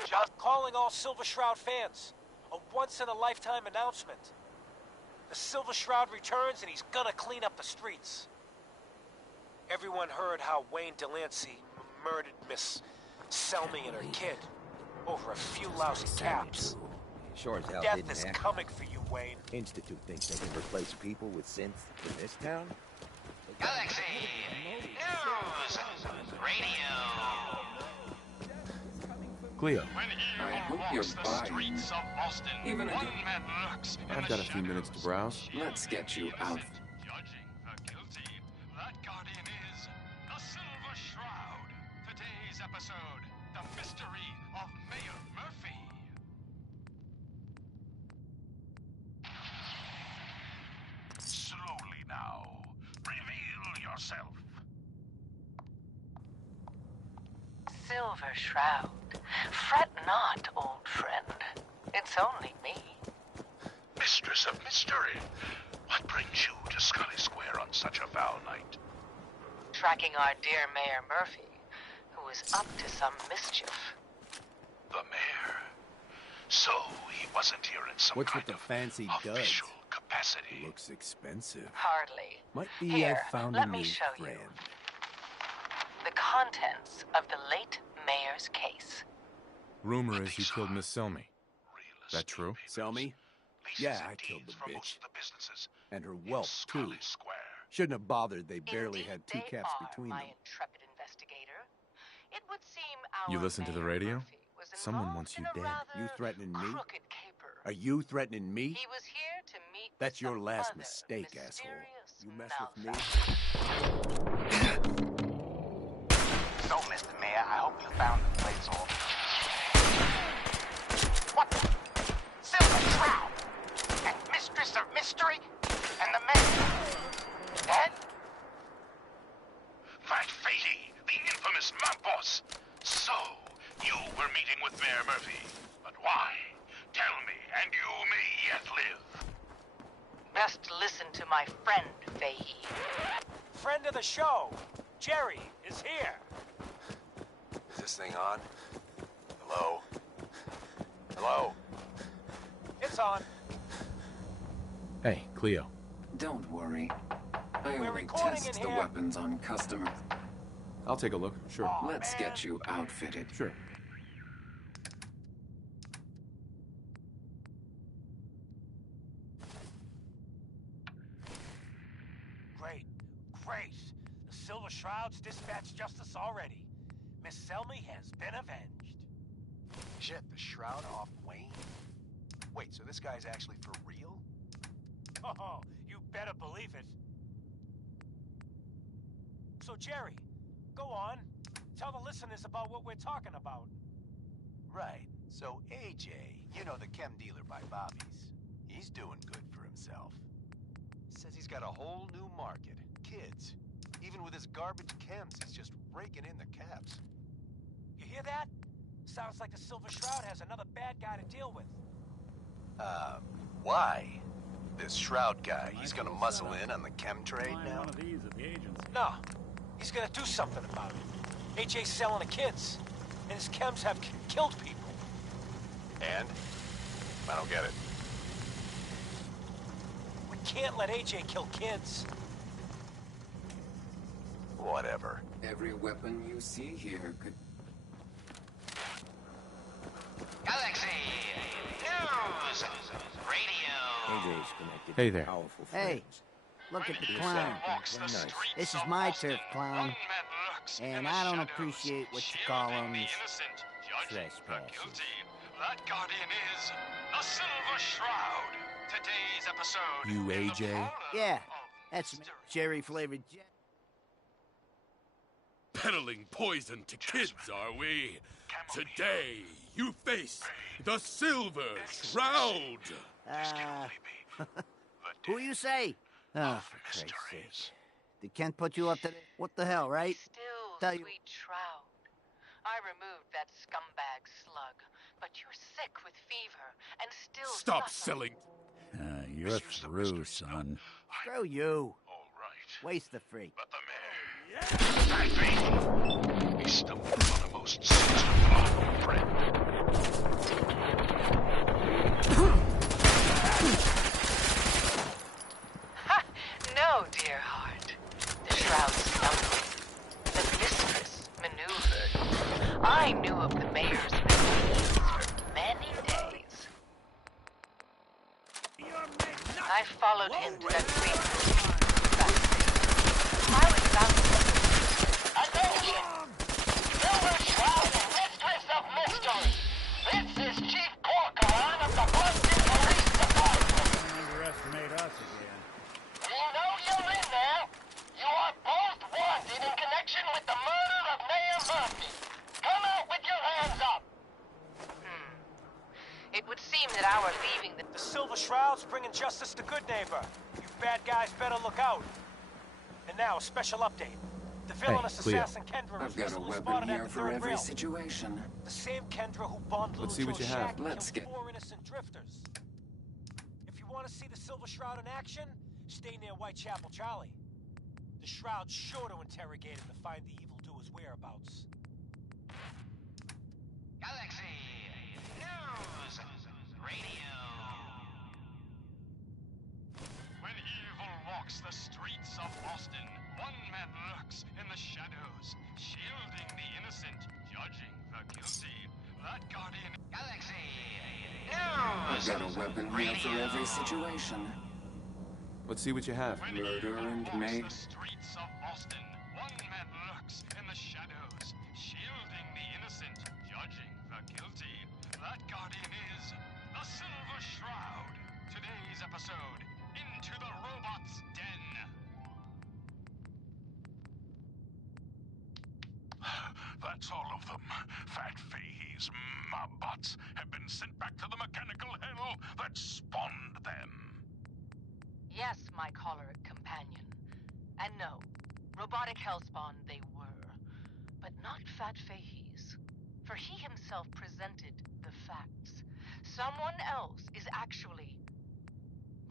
Just calling all Silver Shroud fans. A once-in-a-lifetime announcement. The Silver Shroud returns and he's gonna clean up the streets. Everyone heard how Wayne Delancey murdered Miss Selmy and her kid over a few lousy caps. Sure as hell Death didn't is happen. coming for you, Wayne. Institute thinks they can replace people with synths in this town? Galaxy News Radio. Cleo. When evil walks the streets of Boston. One man lurks in I've the got a few minutes to browse. Let's get you out. Judging the guilty, that guardian is the Silver Shroud. Today's episode, the mystery of Mayor Murphy. Slowly now. Reveal yourself. Silver Shroud. Fret not, old friend. It's only me. Mistress of Mystery, what brings you to Scully Square on such a foul night? Tracking our dear Mayor Murphy, who is up to some mischief. The mayor. So he wasn't here in some What's kind with the of fancy official duds? capacity. Looks expensive. Hardly. Might be Here, I found let a me new show friend. you. The contents of the late mayor's case. Rumor is you killed Miss Selmy. That true? Selmy? Yeah, I killed the bitch. And her whelp, too. Shouldn't have bothered, they barely had two caps between My them. intrepid investigator. It would seem our You listen to the Mayor radio? Murphy was Someone involved wants you in a dead. rather You threatening me? crooked caper. Are you threatening me? He was here to meet That's your some last other mistake, asshole. You mess with me? So, Mr. Mayor, I hope you found the place all. What? Silver Shroud? And Mistress of Mystery? And the mayor? Dead? That Fatey, the infamous mob boss. So, you were meeting with Mayor Murphy. But why? Tell me, and you may yet live. Best listen to my friend, Fahey. Friend of the show, Jerry, is here. Is this thing on? Hello? Hello? It's on. Hey, Cleo. Don't worry. I We're only recording test in the here. weapons on customers. I'll take a look. Sure. Let's get you outfitted. Sure. Great, great. The Silver Shroud's dispatched justice already. Miss Selmy has been avenged. Shit, the Shroud off Wayne? Wait, so this guy's actually for real? Oh, you better believe it. So, Jerry, go on. Tell the listeners about what we're talking about. Right. So AJ, you know, the chem dealer by Bobby's, he's doing good for himself. Says he's got a whole new market. Kids. Even with his garbage chems, he's just raking in the caps. You hear that? Sounds like the Silver Shroud has another bad guy to deal with. Why? This Shroud guy, he's gonna muscle in on the chem trade now? One of these at the agency. No, he's gonna do something about it. AJ's selling the kids, and his chems have killed people. And? I don't get it. We can't let AJ kill kids. Whatever. Every weapon you see here could... Galaxy News Radio. AJ's connected Hey to there. powerful Hey, friends. look at the clown. Nice. This is my turf, clown. And I don't appreciate what you call them trespassers. That guardian is the Silver Shroud. Today's episode. You in the AJ? parlor Yeah, that's me. Cherry-flavored jet. Peddling poison to kids, are we? Today, you face the Silver Shroud. Who you say? Oh, for Christ's sake. They can't put you up to... What the hell, right? Still, Tell you... sweet Shroud. I removed that scumbag slug, but you're sick with fever and still Stop suffering. selling. You're through, son. Screw you. Waste the freak. He stumbled upon a most sinister plot, friend. No, dear heart. The Shroud stumbled. The mistress maneuvered. I knew of the mayor's misdeeds for many days. I followed him to that great I was about Attention! Silver Shroud, Mistress of Mystery! This is bringing justice to Good Neighbor. You bad guys better look out. And now, a special update. The villainous assassin Kendra I've got a recently weapon spotted here at the for third every rail. situation. The same Kendra who bombed Let's see Little what you Joe's have. shack and Let's killed get- 4 innocent drifters. If you want to see the Silver Shroud in action, stay near Whitechapel Charlie. The Shroud's sure to interrogate him to find the evildoer's whereabouts. Galaxy News Radio. When evil walks the streets of Boston, one man lurks in the shadows, shielding the innocent, judging the guilty. That guardian... Galaxy I've News got a weapon here for every situation. Let's see what you have. Murder and may. the streets of Boston, one man lurks in the shadows, shielding the innocent, judging the guilty. That guardian is the Silver Shroud. Today's episode, Into the Robot's Den. That's all of them. Fat Fahey's mob bots have been sent back to the mechanical hell that spawned them. Yes, my choleric companion. And no, robotic hellspawn they were. But not Fat Fahey's. For he himself presented the facts. Someone else is actually...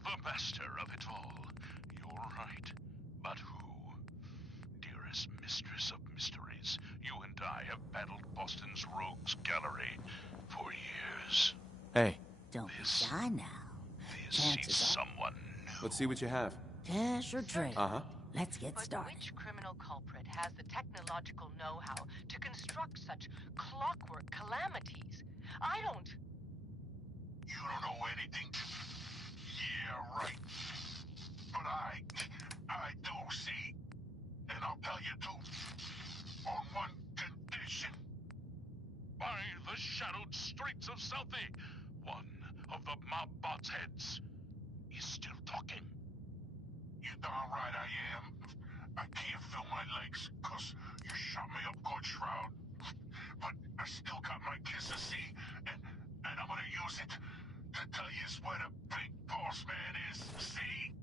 The master of it all. You're right. But who? Dearest mistress of mysteries, you and I have battled Boston's rogues gallery for years. Hey, Don't be shy now. This is someone. let's see what you have. Cash or trade? Uh-huh. Let's get But started. which criminal culprit has the technological know-how to construct such clockwork calamities? I don't... You don't know anything? Yeah, right. But I do, see? And I'll tell you too. On one condition. By the shadowed streets of Southie, one of the mob bots' heads is still talking. You darn right I am. I can't feel my legs, 'cause you shot me up good, Shroud. But I still got my kiss to see, and I'm gonna use it to tell you where the big boss man is, see?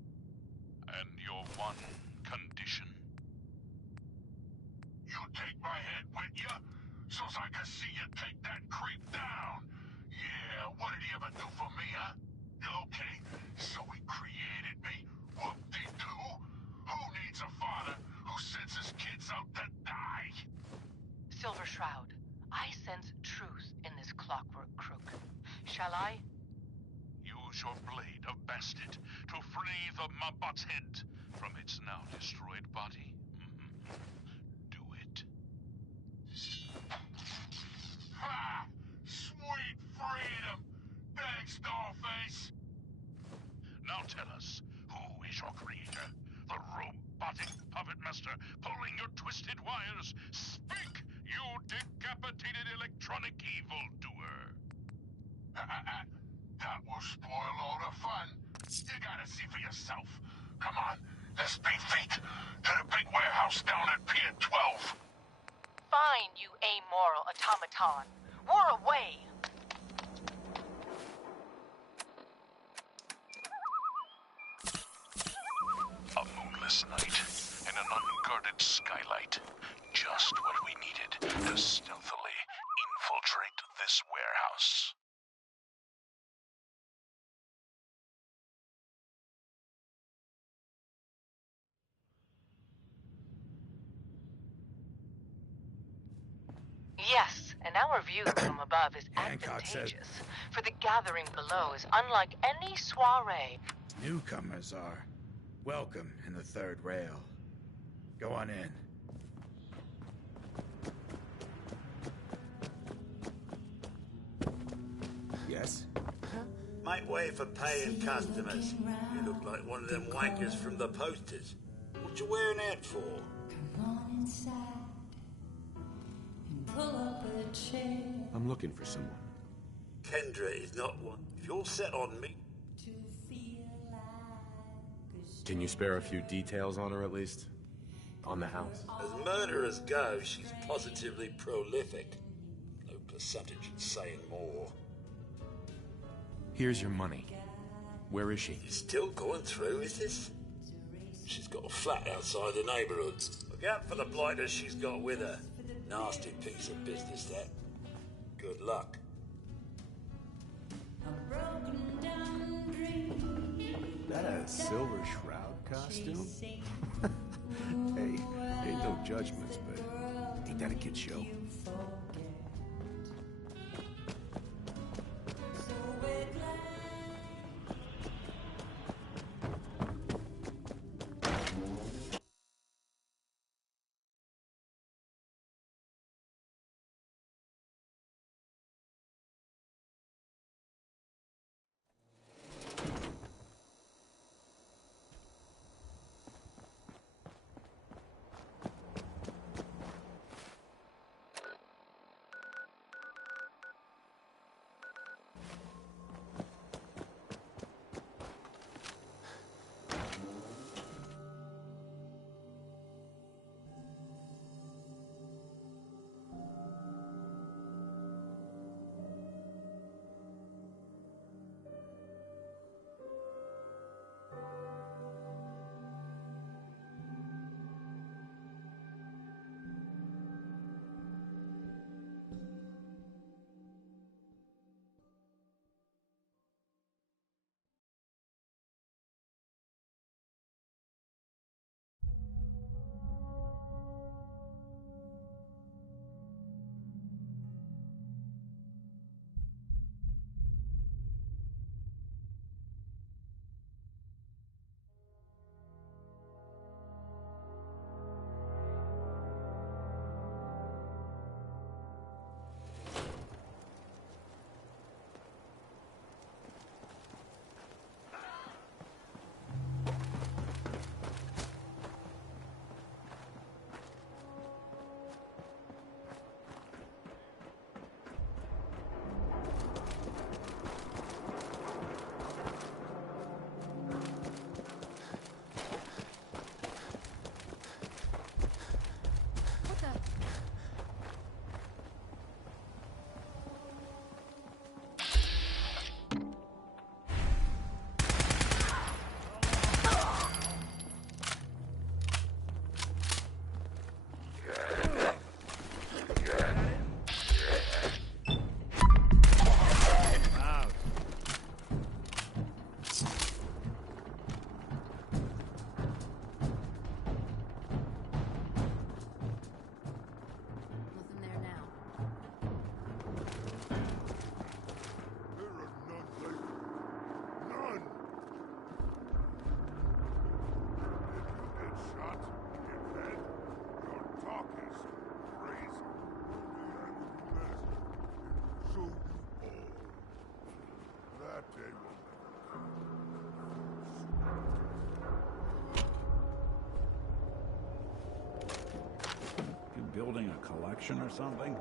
And your one condition. You take my head with you, so's I can see you take that creep down. Yeah, what did he ever do for me, huh? Okay, so he created me. Whoop-de-doo. Who needs a father who sends his kids out to die? Silver Shroud, I sense truth in this clockwork crook. Shall I? Use your blade of bastard to free the Mobot's head from its now destroyed body. Do it. Ha! Sweet freedom! Thanks, Dollface! Now tell us, who is your creator? The robotic puppet master pulling your twisted wires? Speak, you decapitated electronic evildoer! That will spoil all the fun. You gotta see for yourself. Come on, let's beat feet to the big warehouse down at Pier 12. Fine, you amoral automaton. We're away. A moonless night and an unguarded skylight. Just what we needed to stealthily infiltrate this warehouse. Yes, and our view from above is advantageous. For the gathering below is unlike any soiree. Newcomers are welcome in the third rail. Go on in. Yes? Make way for paying customers. You look like one of them wankers from the posters. What you wearing that for? I'm looking for someone. Kendra is not one. If you're set on me... Can you spare a few details on her at least? On the house? As murderers go, she's positively prolific. No percentage in saying more. Here's your money. Where is she? She's still going through, is this? She's got a flat outside the neighborhood. Look out for the blighters she's got with her. Nasty piece of business, that. Good luck. That a Silver Shroud costume? Hey, ain't no judgments, but ain't that a kid show? Building a collection or something?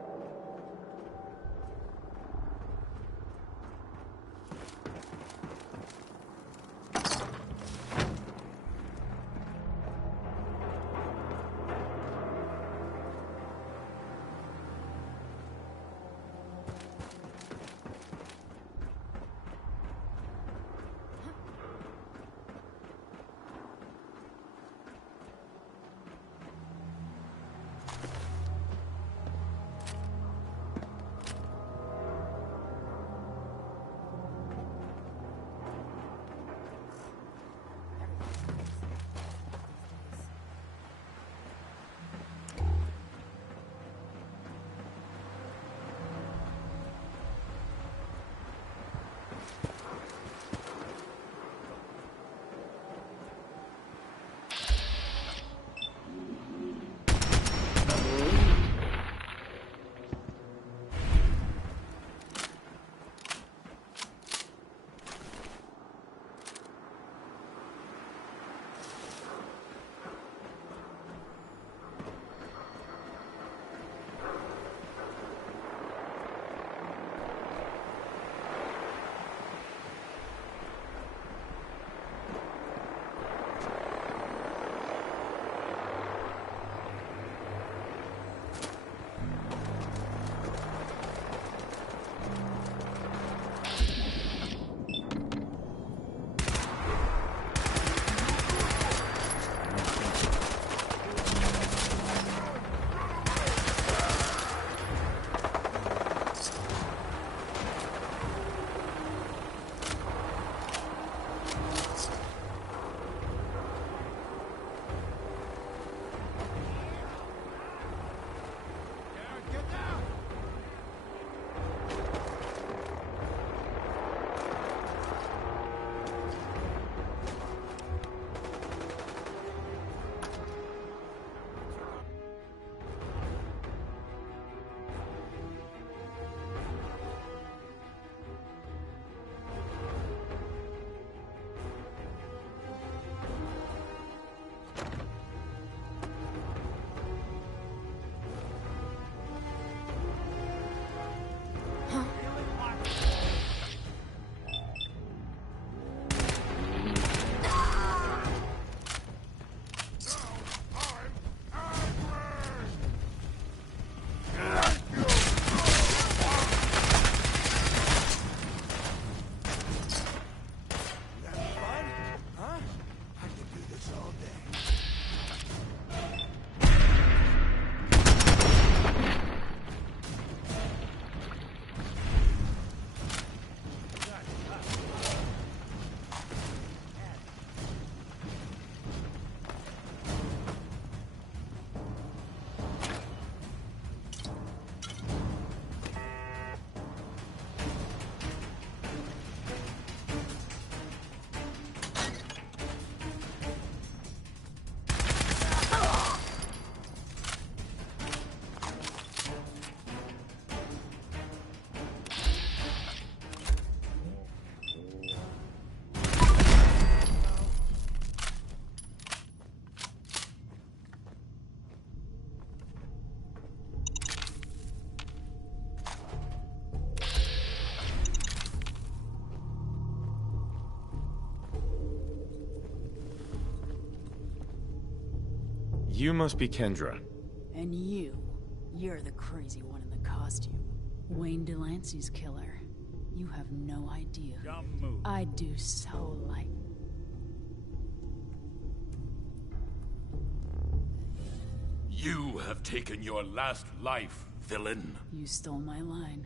You must be Kendra. And you're the crazy one in the costume. Wayne Delancey's killer. You have no idea. I do so like... You have taken your last life, villain. You stole my line.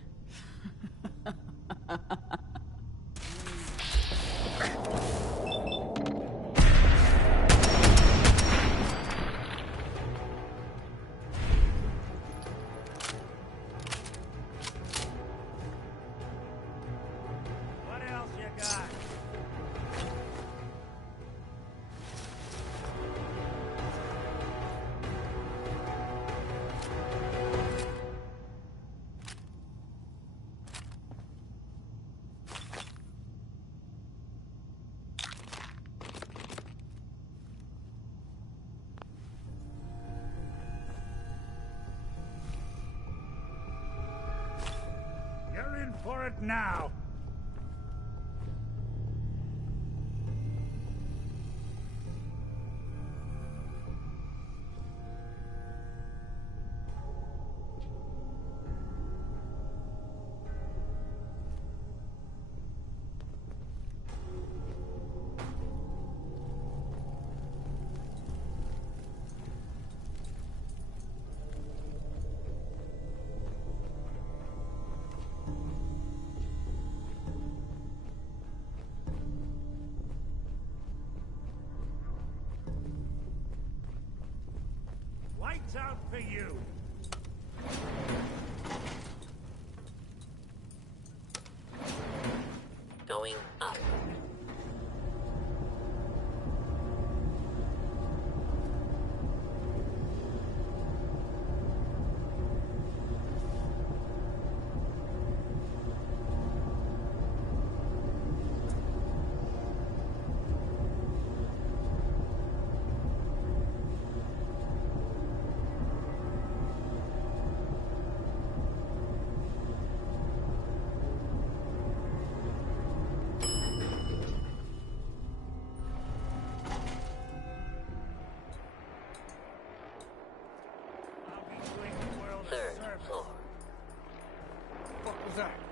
What else you got? You're in for it now. Lights out for you. Going up. I'll be doing the world a service. What was that?